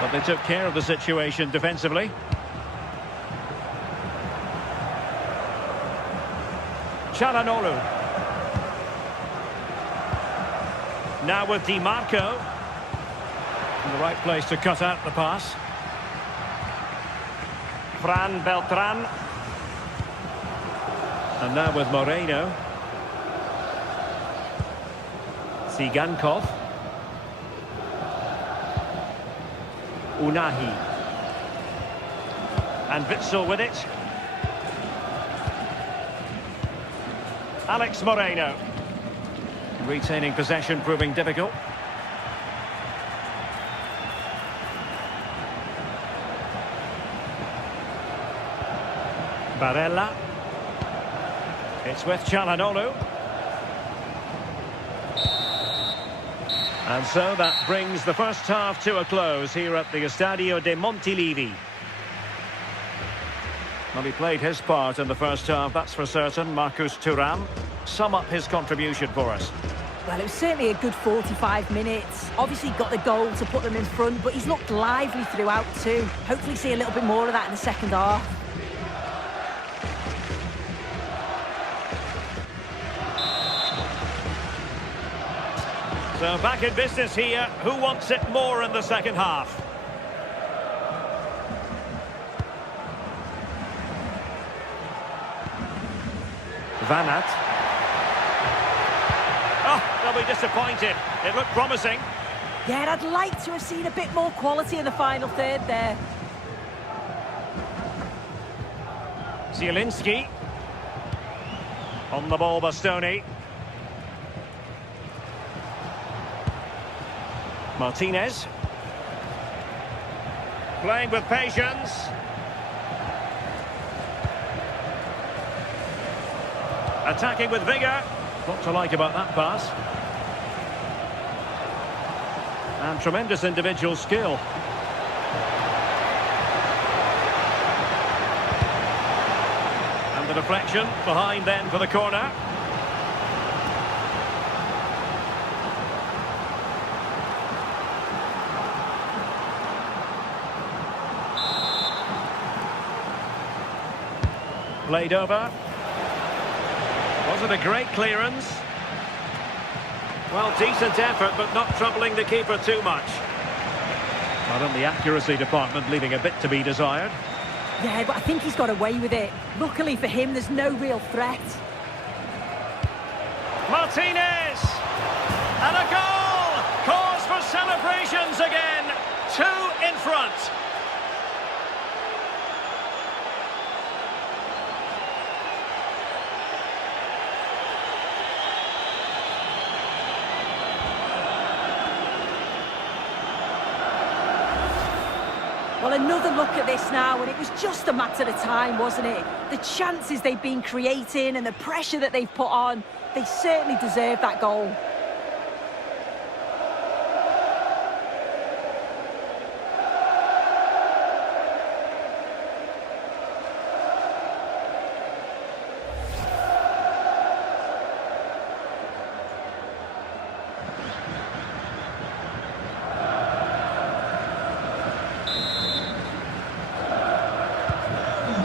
But they took care of the situation defensively. Çalhanoğlu. Now with Di Marco. In the right place to cut out the pass. Fran Beltran. And now with Moreno. Tsigankov. Unahi. And Witsel with it. Alex Moreno. Retaining possession proving difficult. Barella. It's with Çalhanoğlu. And so that brings the first half to a close here at the Estadio de Montilivi. Well, he played his part in the first half, that's for certain. Marcus Thuram. Sum up his contribution for us. Well, it was certainly a good 45 minutes. Obviously got the goal to put them in front, but he's looked lively throughout too. Hopefully see a little bit more of that in the second half. So back in business here. Who wants it more in the second half? Van Aert. Oh, they'll be disappointed. It looked promising. Yeah, and I'd like to have seen a bit more quality in the final third there. Zielinski. On the ball, Bastoni. Martinez. Playing with patience. Attacking with vigour. What to like about that pass. And tremendous individual skill. And the deflection behind then for the corner. Played over. Was it a great clearance? Well, decent effort, but not troubling the keeper too much. Not in the accuracy department, leaving a bit to be desired. Yeah, but I think he's got away with it. Luckily for him, there's no real threat. Martinez! And a goal! Cause for celebrations again. 2 in front. Well, another look at this now, and it was just a matter of time, wasn't it? The chances they've been creating and the pressure that they've put on, they certainly deserve that goal.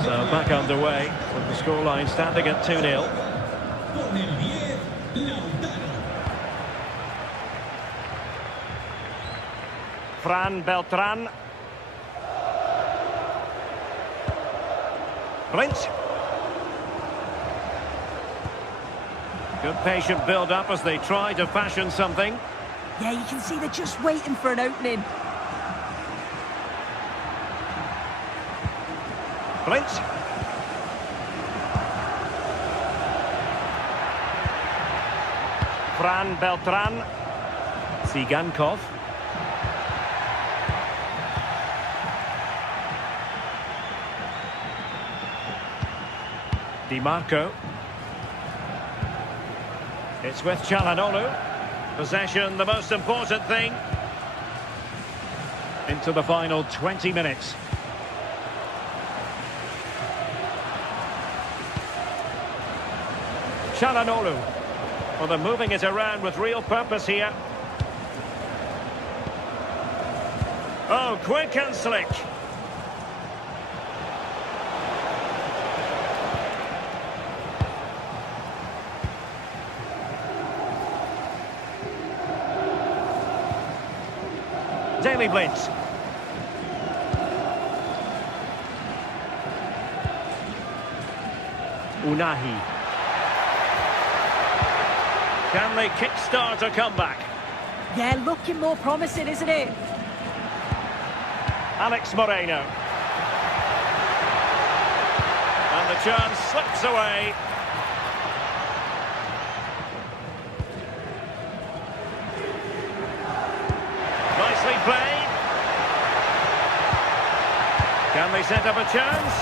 So back underway with the scoreline standing at 2-0. Con el 10, Lautaro. Fran Beltran. Blind. Good patient build-up as they try to fashion something. Yeah, you can see they're just waiting for an opening. Blind. Fran Beltran. Tsigankov. Di Marco. It's with Çalhanoğlu. Possession, the most important thing. Into the final 20 minutes. Çalhanoğlu. Well, they're moving it around with real purpose here. Oh, quick and slick. Daily Blitz. Unahi. Can they kickstart a comeback? Yeah, looking more promising, isn't it? Alex Moreno. And the chance slips away. Nicely played. Can they set up a chance?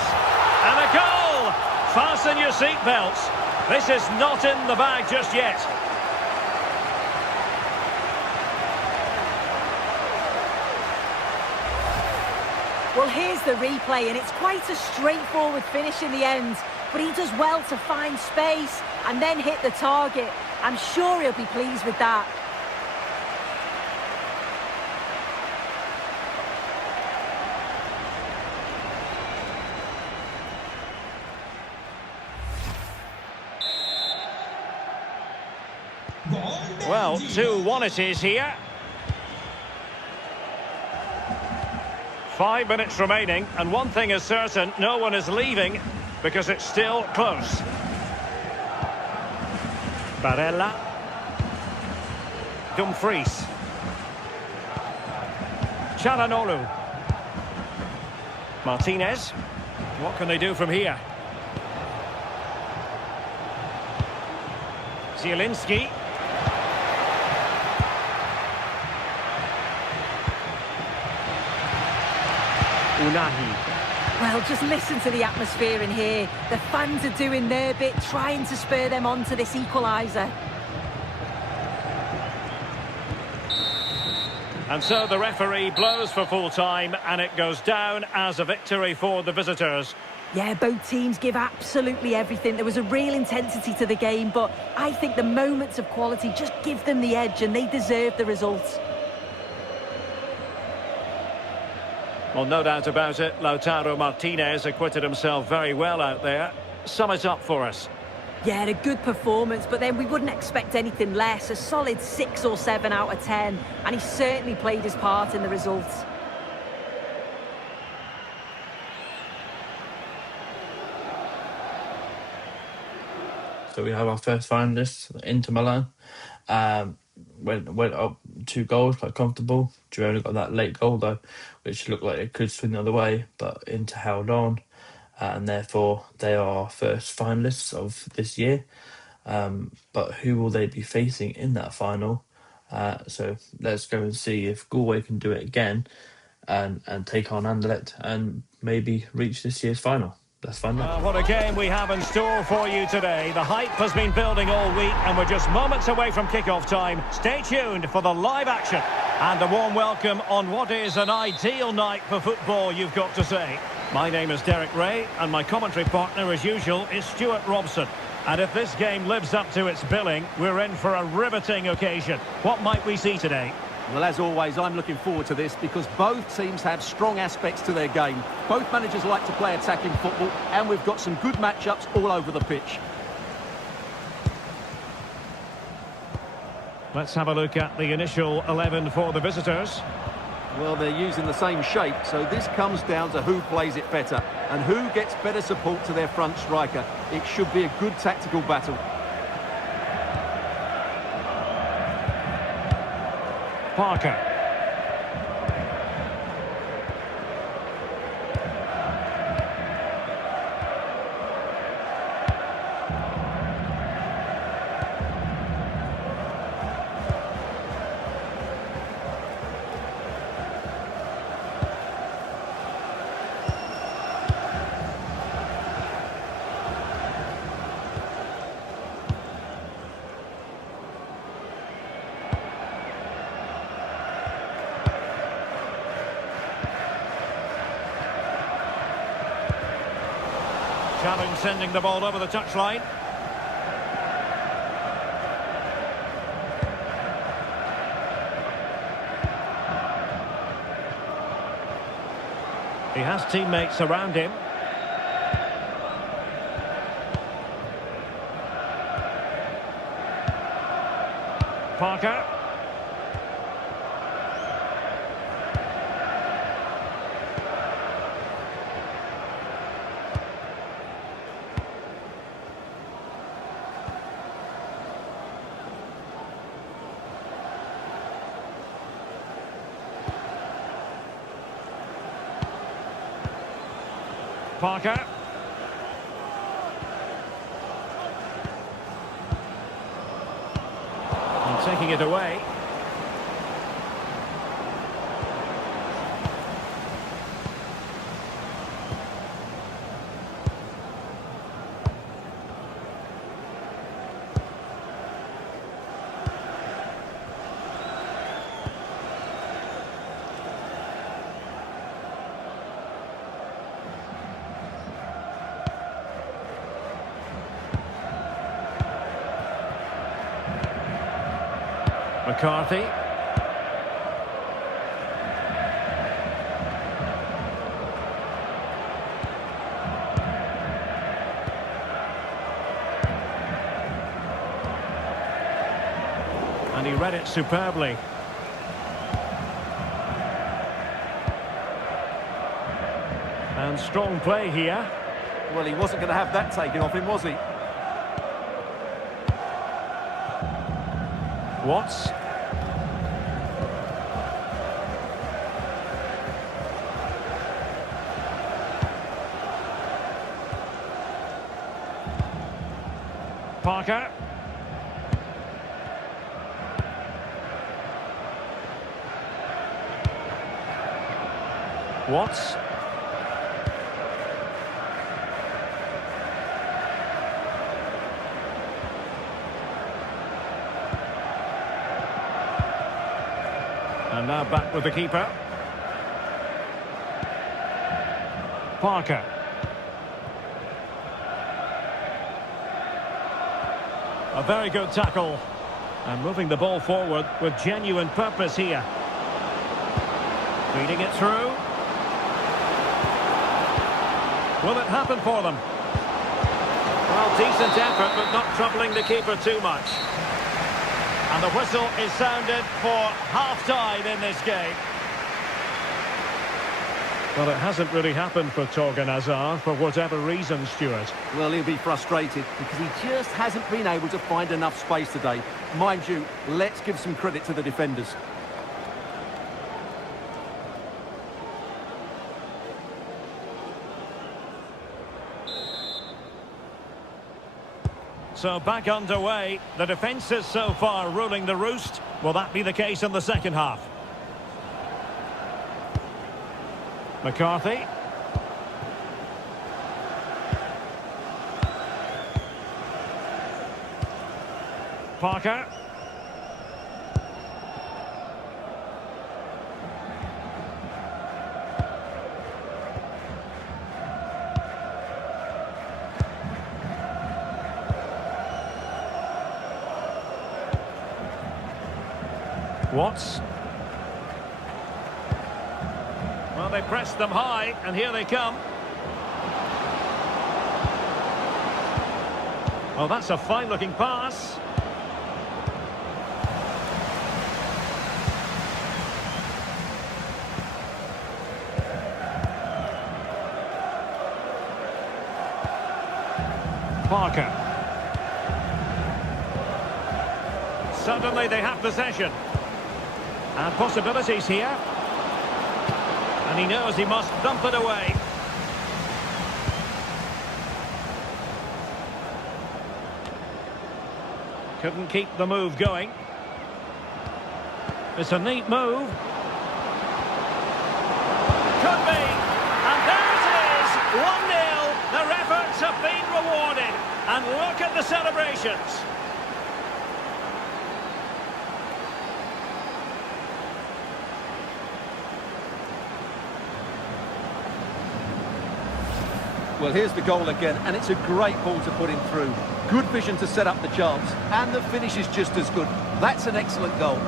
And a goal! Fasten your seatbelts. This is not in the bag just yet. Well, here's the replay, and it's quite a straightforward finish in the end. But he does well to find space and then hit the target. I'm sure he'll be pleased with that. Well, 2-1 it is here. 5 minutes remaining, and one thing is certain, no one is leaving because it's still close. Barella. Dumfries. Çalhanoğlu. Martinez. What can they do from here? Zielinski. Unahi. Well, just listen to the atmosphere in here. The fans are doing their bit, trying to spur them on to this equaliser. And so the referee blows for full time, and it goes down as a victory for the visitors. Yeah, both teams give absolutely everything. There was a real intensity to the game, but I think the moments of quality just give them the edge, and they deserve the results. Well, no doubt about it, Lautaro Martinez acquitted himself very well out there. Sum it up for us. Yeah, a good performance, but then we wouldn't expect anything less. A solid 6 or 7 out of 10, and he certainly played his part in the results. So we have our first finalists, Inter Milan. Went up 2 goals, quite comfortable. Girona got that late goal though, which looked like it could swing the other way, but Inter held on, and therefore they are first finalists of this year. But who will they be facing in that final? So let's go and see if Galway can do it again and take on Anderlecht and maybe reach this year's final. Let's find out. What a game we have in store for you today. The hype has been building all week, and we're just moments away from kick-off time. Stay tuned for the live action and a warm welcome on what is an ideal night for football, you've got to say. My name is Derek Ray, and my commentary partner, as usual, is Stuart Robson. And if this game lives up to its billing, we're in for a riveting occasion. What might we see today? Well, as always, I'm looking forward to this because both teams have strong aspects to their game. Both managers like to play attacking football, and we've got some good matchups all over the pitch. Let's have a look at the initial 11 for the visitors. Well, they're using the same shape, so this comes down to who plays it better and who gets better support to their front striker. It should be a good tactical battle. Parker. Challenge sending the ball over the touchline. He has teammates around him. Parker. Parker. And taking it away. McCarthy. And he read it superbly. And strong play here. Well, he wasn't going to have that taken off him, was he? Watts. Parker. Watts. And now back with the keeper. Parker. A very good tackle. And moving the ball forward with genuine purpose here. Feeding it through. Will it happen for them? Well, decent effort, but not troubling the keeper too much. And the whistle is sounded for half-time in this game. Well, it hasn't really happened for Torgan Hazard for whatever reason, Stuart. Well, he'll be frustrated because he just hasn't been able to find enough space today. Mind you, let's give some credit to the defenders. So back underway. The defence is so far ruling the roost. Will that be the case in the second half? McCarthy. Parker. Watts. Well, they pressed them high, and here they come. Oh, that's a fine-looking pass. Parker. Suddenly they have possession. And possibilities here. And he knows he must dump it away. Couldn't keep the move going. It's a neat move. Could be. And there it is. 1-0. Their efforts have been rewarded. And look at the celebrations. Well, here's the goal again, and it's a great ball to put him through. Good vision to set up the chance, and the finish is just as good. That's an excellent goal.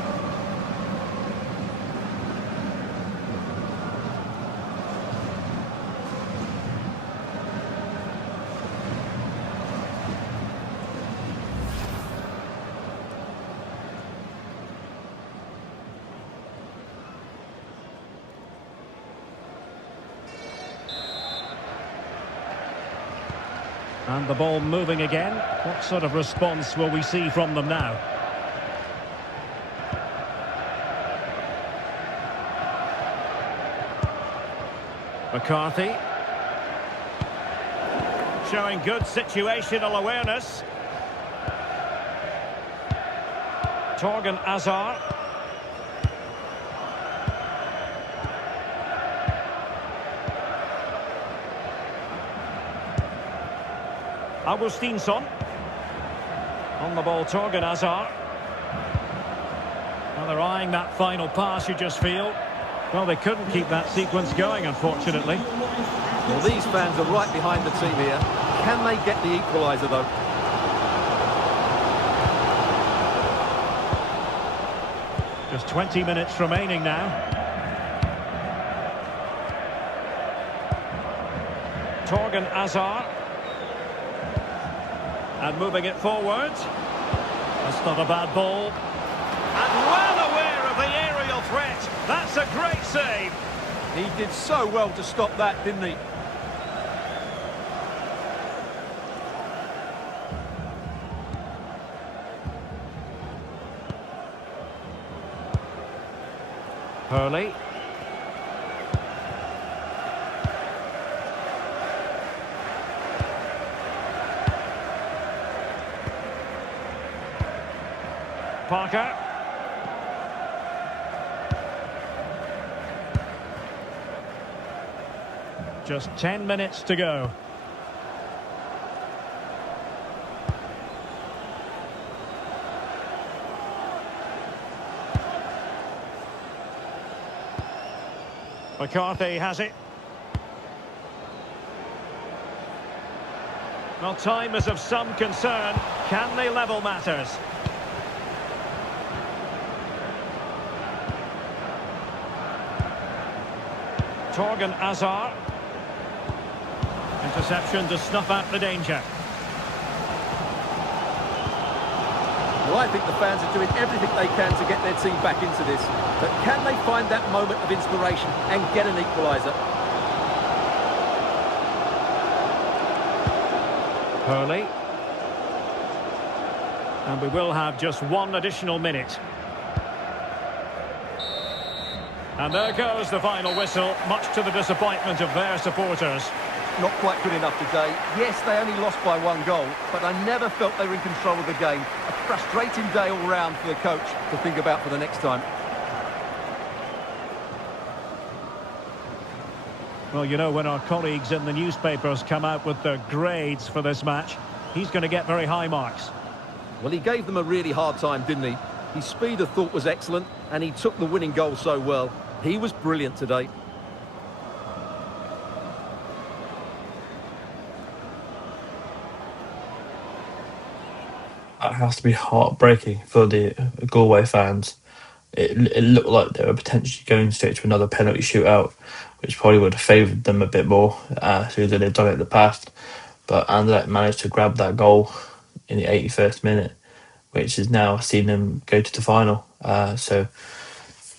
And the ball moving again. What sort of response will we see from them now? McCarthy. Showing good situational awareness. Torgan Hazard. Augustinsson. On the ball, Torgan Hazard. Well, they're eyeing that final pass, you just feel. Well, they couldn't keep that sequence going, unfortunately. Well, these fans are right behind the team here. Can they get the equaliser, though? Just 20 minutes remaining now. Torgan Hazard. And moving it forward. That's not a bad ball. And well aware of the aerial threat. That's a great save. He did so well to stop that, didn't he? Hurley. Parker. Just 10 minutes to go. McCarthy has it. Well, time is of some concern. Can they level matters? Torgan Hazard. Interception to snuff out the danger. Well, I think the fans are doing everything they can to get their team back into this. But can they find that moment of inspiration and get an equaliser? Hurley. And we will have just one additional minute. And there goes the final whistle, much to the disappointment of their supporters. Not quite good enough today. Yes, they only lost by 1 goal, but I never felt they were in control of the game. A frustrating day all round for the coach to think about for the next time. Well, you know, when our colleagues in the newspapers come out with their grades for this match, he's going to get very high marks. Well, he gave them a really hard time, didn't he? His speed of thought was excellent, and he took the winning goal so well. He was brilliant today. It has to be heartbreaking for the Galway fans. It looked like they were potentially going straight to another penalty shootout, which probably would have favoured them a bit more, so they'd done it in the past. But Anderlecht managed to grab that goal in the 81st minute, which has now seen them go to the final. So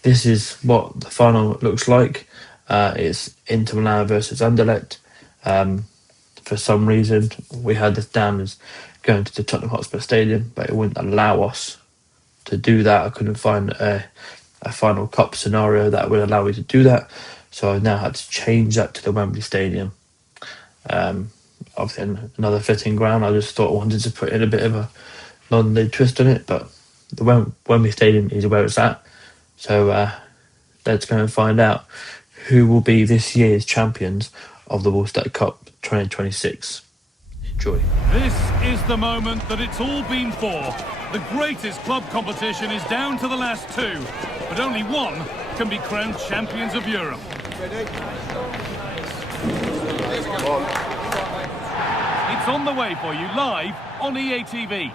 this is what the final looks like. It's Inter Milan versus Anderlecht. For some reason, we had this down as going to the Tottenham Hotspur Stadium, but it wouldn't allow us to do that. I couldn't find a final cup scenario that would allow me to do that, so I now had to change that to the Wembley Stadium. Obviously, another fitting ground. I just thought I wanted to put in a bit of a London twist on it, but the Wembley Stadium is where it's at. So let's go and find out who will be this year's champions of the WolfStat Cup 2026. Enjoy. This is the moment that it's all been for. The greatest club competition is down to the last 2, but only one can be crowned champions of Europe. It's on the way for you live on EA TV.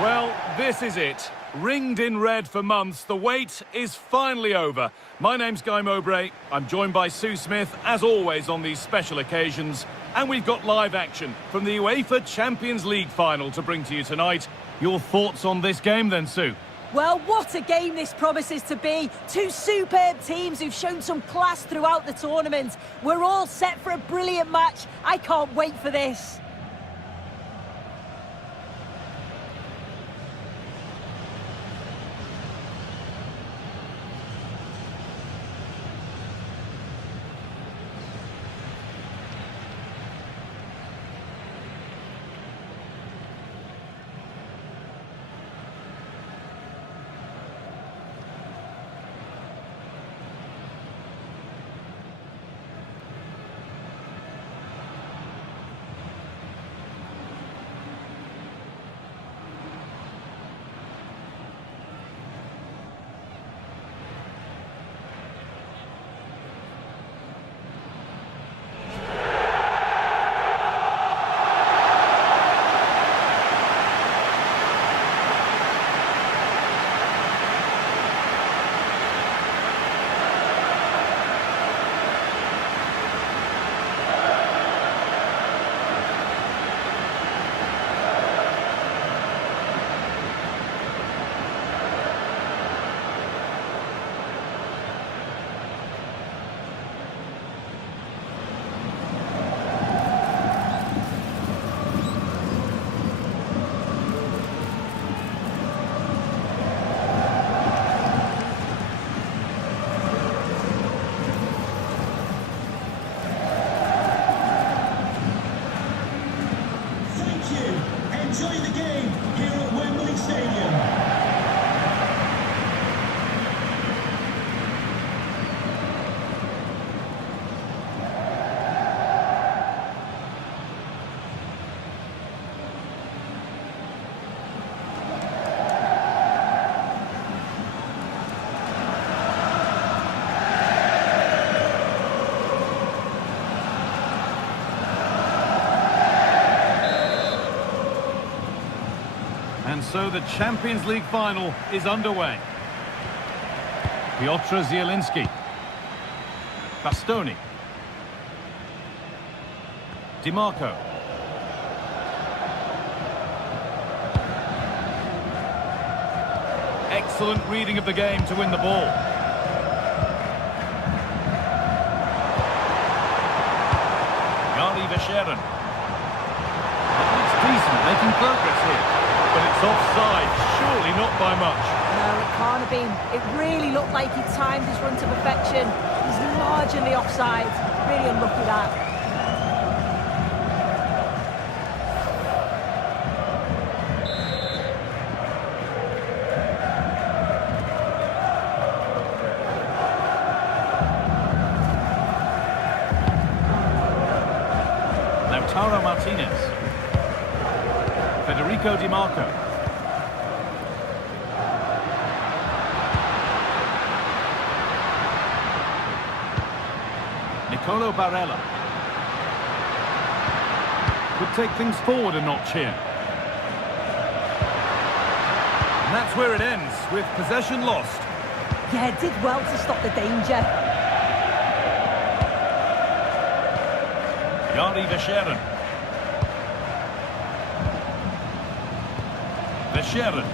Well, this is it. Ringed in red for months, the wait is finally over. My name's Guy Mowbray. I'm joined by Sue Smith, as always on these special occasions. And we've got live action from the UEFA Champions League final to bring to you tonight. Your thoughts on this game then, Sue? Well, what a game this promises to be. 2 superb teams who've shown some class throughout the tournament. We're all set for a brilliant match. I can't wait for this. enjoy the game here at Wembley Stadium. And so the Champions League final is underway. Piotr Zielinski. Bastoni. DiMarco. Excellent reading of the game to win the ball. Gary Verscheren. It looks decent, making progress here. But it's offside, surely not by much. No, it can't have been. It really looked like he timed his run to perfection. He's marginally offside. Really unlucky that. Lautaro Martinez. Federico Di Marco. Nicolo Barella. Could take things forward a notch here. And that's where it ends, with possession lost. Yeah, did well to stop the danger. Gary Verscheren. Verscheren.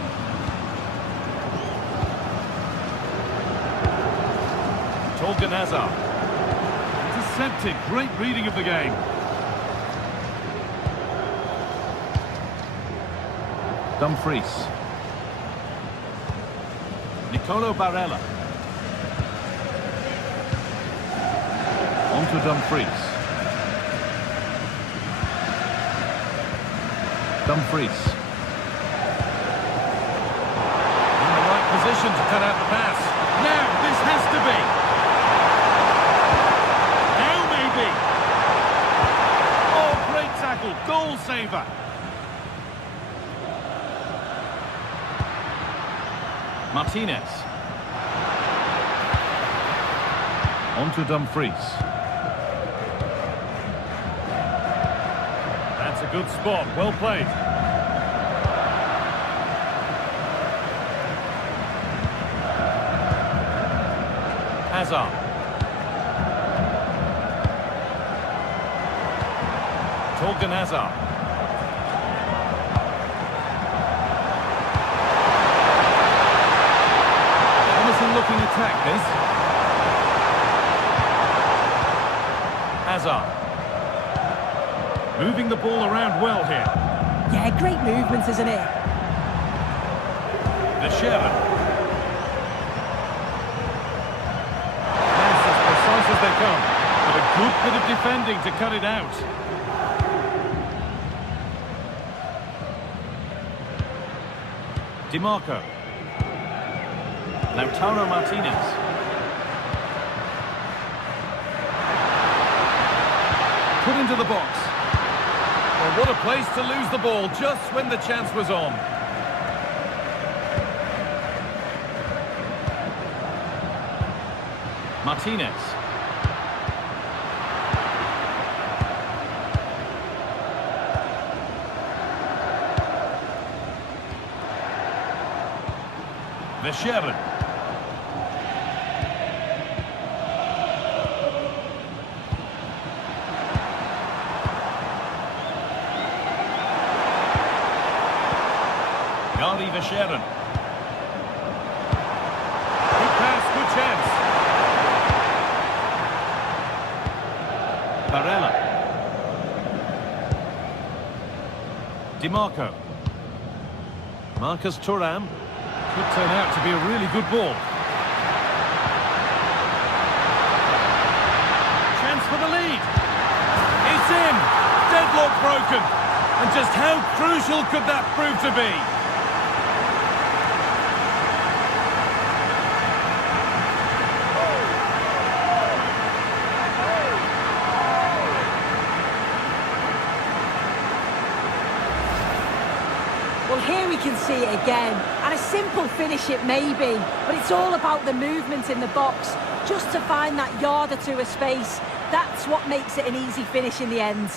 Torgan Hazard. Intercepted. Great reading of the game. Dumfries. Nicolo Barella. On to Dumfries. Dumfries. Position to cut out the pass. Now, this has to be. Now, maybe. Oh, great tackle. Goal saver. Martinez. On to Dumfries. That's a good spot. Well played. Hazard. Torgan Hazard. Promising looking attack, this. Hazard. Moving the ball around well here. Yeah, great movement, isn't it? Verscheren. As they come, but a good bit of defending to cut it out. DiMarco. Lautaro Martinez. Put into the box. Well, what a place to lose the ball just when the chance was on. Martinez. Verscheren. Gary Verscheren. Good pass, good chance. Barella. DiMarco. Marcus Thuram. Could turn out to be a really good ball. Chance for the lead. It's in. Deadlock broken. And just how crucial could that prove to be? Well, here we can see it again, and a simple finish it may be, but it's all about the movement in the box, just to find that yard or two of space. That's what makes it an easy finish in the end.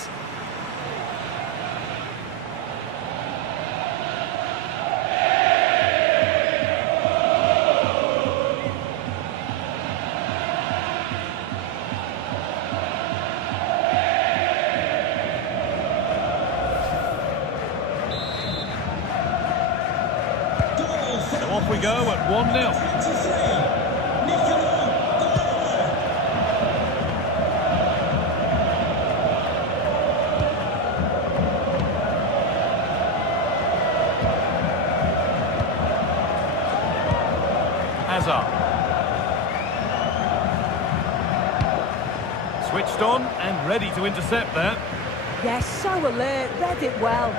So off we go at 1-0. Hazard. Switched on and ready to intercept that. Yes, so alert, read it well.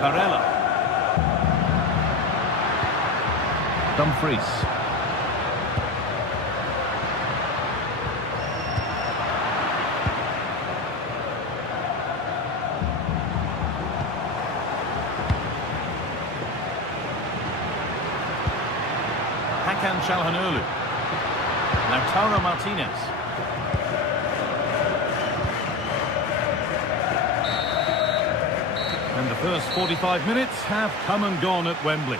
Barella. Dumfries. Hakan Çalhanoğlu. Lautaro Martinez. And the first 45 minutes have come and gone at Wembley.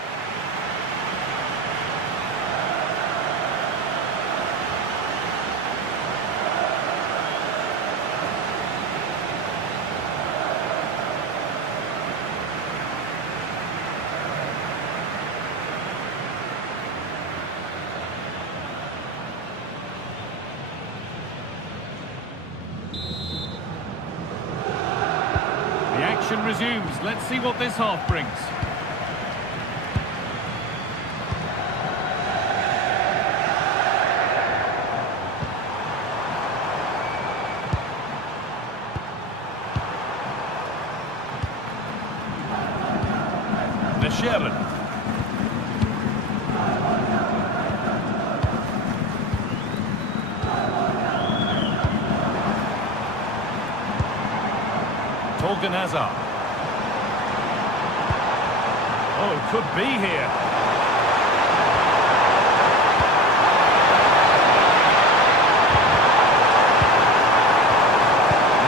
The action resumes. Let's see what this half brings. Sharon. Torgan Hazard. Oh, could be here.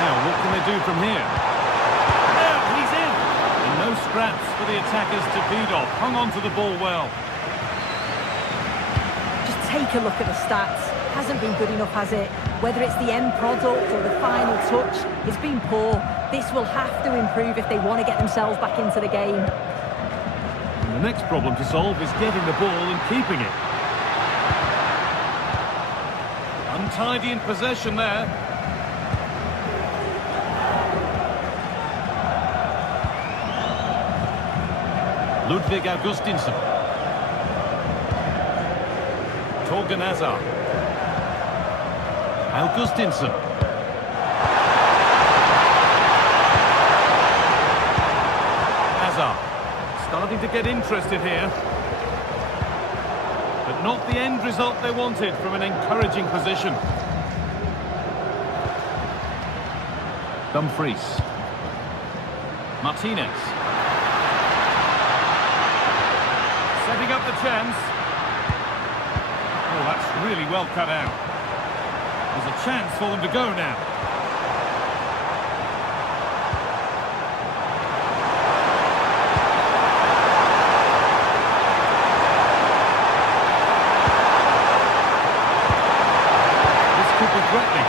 Now, what can they do from here? Now, he's in. And no scraps for the attackers to feed off. Hung on to the ball well. Just take a look at the stats. Hasn't been good enough, has it? Whether it's the end product or the final touch, it's been poor. This will have to improve if they want to get themselves back into the game. And the next problem to solve is getting the ball and keeping it. Untidy in possession there. Ludwig Augustinsson. Torgan Hazard. Augustinsson. Hazard. Starting to get interested here. But not the end result they wanted from an encouraging position. Dumfries. Martinez. Setting up the chance. Oh, that's really well cut out. There's a chance for them to go now. This could be threatening.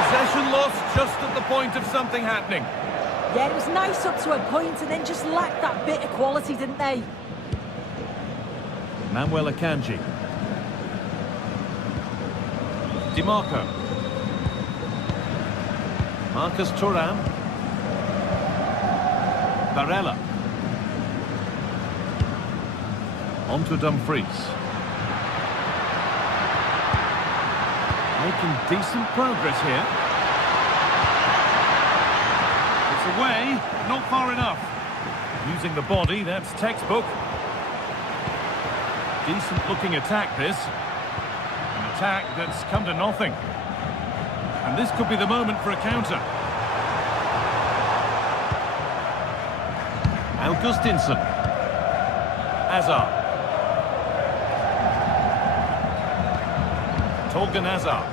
Possession lost just at the point of something happening. Yeah, it was nice up to a point and then just lacked that bit of quality, didn't they? Manuel Akanji. DiMarco. Marcus Thuram. Barella. On to Dumfries. Making decent progress here. It's away, not far enough. Using the body, that's textbook. Decent looking attack this. An attack that's come to nothing. And this could be the moment for a counter. Augustinson. Hazard. Torgan Hazard.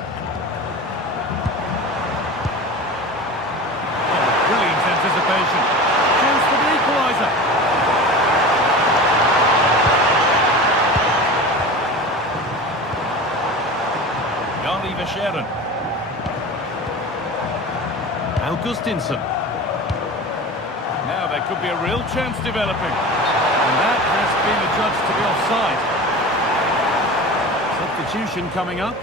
Oh, brilliant anticipation. Chance for the equaliser. Gary Verscheren. Augustinson. Now there could be a real chance developing. And that has been adjudged to be offside. Substitution coming up.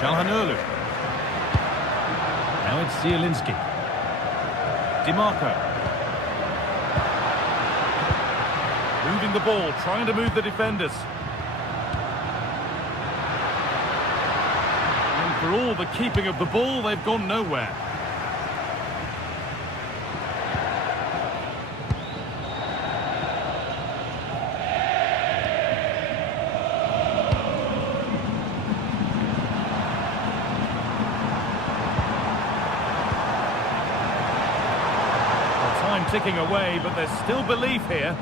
Çalhanoğlu. Now it's Zielinski. DiMarco. Moving the ball, trying to move the defenders. And for all the keeping of the ball, they've gone nowhere. Ticking away, but there's still belief here.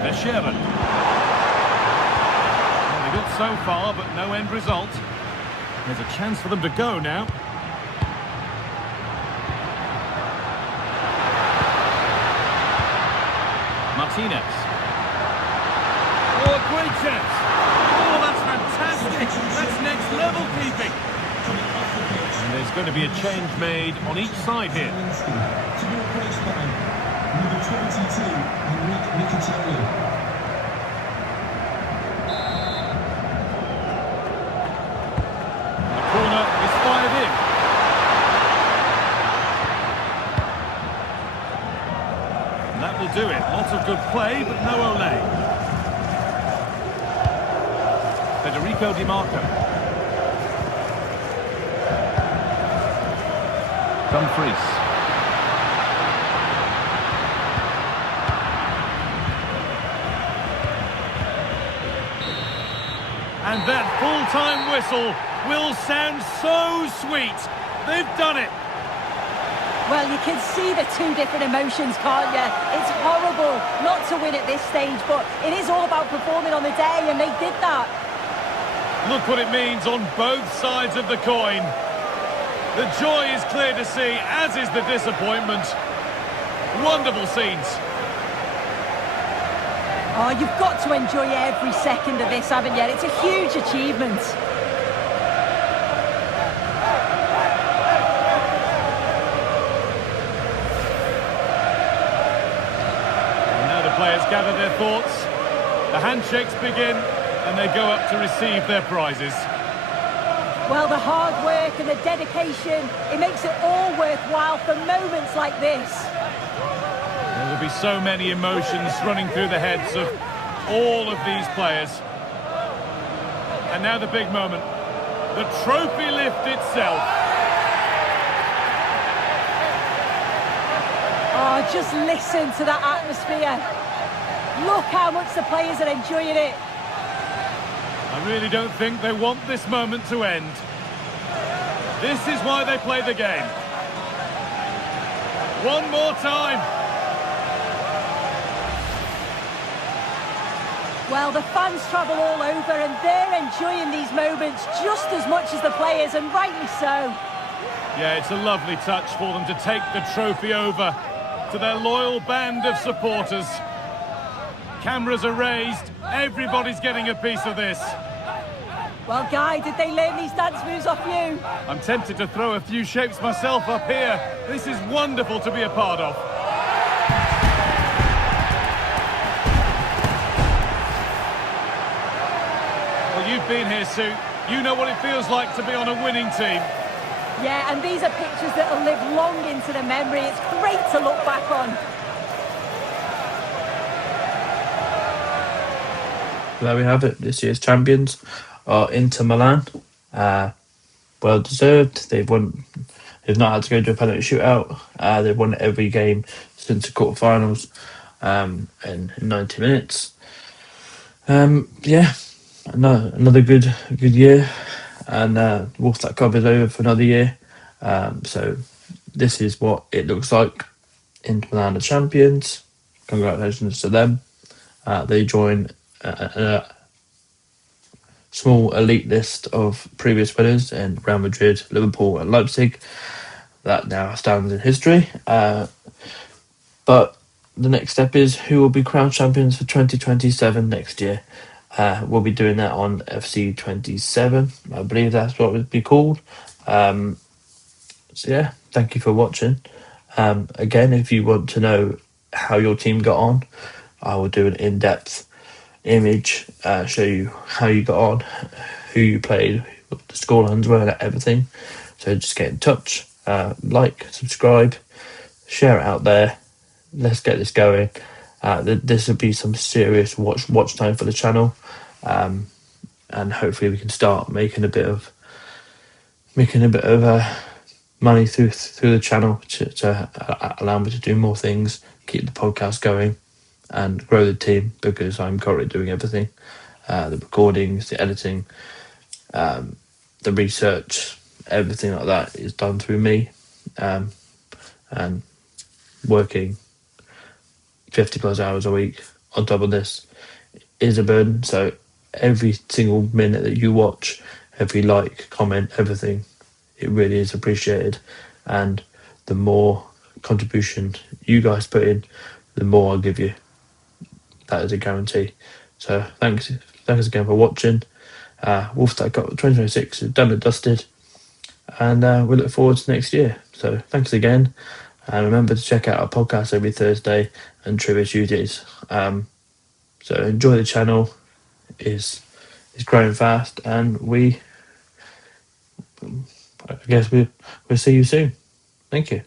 Verscheren. Well, they got so far, but no end result. There's a chance for them to go now. Martinez. Oh, a great chance. Oh, that's fantastic. That's next level keeping. And there's going to be a change made on each side here. To be replaced by number 22, Enrique Mkhitaryan. The corner is fired in. And that will do it. Lots of good play, but no Olé. Federico DiMarco. Dumfries. And that full-time whistle will sound so sweet. They've done it. Well, you can see the two different emotions, can't you? It's horrible not to win at this stage, but it is all about performing on the day, and they did that. Look what it means on both sides of the coin. The joy is clear to see, as is the disappointment. Wonderful scenes. Oh, you've got to enjoy every second of this, haven't you? It's a huge achievement. And now the players gather their thoughts. The handshakes begin, and they go up to receive their prizes. Well, the hard work and the dedication, it makes it all worthwhile for moments like this. There will be so many emotions running through the heads of all of these players. And now the big moment. The trophy lift itself. Oh, just listen to that atmosphere. Look how much the players are enjoying it. I really don't think they want this moment to end. This is why they play the game. One more time. Well, the fans travel all over and they're enjoying these moments just as much as the players, and rightly so. Yeah, it's a lovely touch for them to take the trophy over to their loyal band of supporters. Cameras are raised, everybody's getting a piece of this. Well, Guy, did they learn these dance moves off you? I'm tempted to throw a few shapes myself up here. This is wonderful to be a part of. Well, you've been here, Sue. You know what it feels like to be on a winning team. Yeah, and these are pictures that will live long into the memory. It's great to look back on. There we have it. This year's champions are Inter Milan. Well deserved. They've won. They've not had to go to a penalty shootout. They've won every game since the quarterfinals in 90 minutes. Yeah, another good year, and WolfStat Cup is over for another year. So this is what it looks like. Inter Milan are champions. Congratulations to them. They join a small elite list of previous winners in Real Madrid, Liverpool, and Leipzig. That now stands in history. But the next step is who will be crowned champions for 2027 next year. We'll be doing that on FC 27. I believe that's what it would be called. So yeah, thank you for watching. Again, if you want to know how your team got on, I will do an in-depth image, show you how you got on, who you played, what the scorelines were, and everything. So just get in touch, like, subscribe, share it out there. Let's get this going. This will be some serious watch time for the channel, and hopefully we can start making a bit of money through the channel to allow me to do more things, keep the podcast going, and grow the team, because I'm currently doing everything. The recordings, the editing, the research, everything like that is done through me, and working 50 plus hours a week on top of this is a burden. So every single minute that you watch, every like, comment, everything, it really is appreciated. And the more contribution you guys put in, the more I'll give you. That is a guarantee. So thanks again for watching. WolfStat Cup 2026 is done and dusted, and we look forward to next year. So thanks again, and remember to check out our podcast every Thursday and Trivia Tuesdays. So enjoy the channel. Is growing fast, and I guess we'll see you soon. Thank you.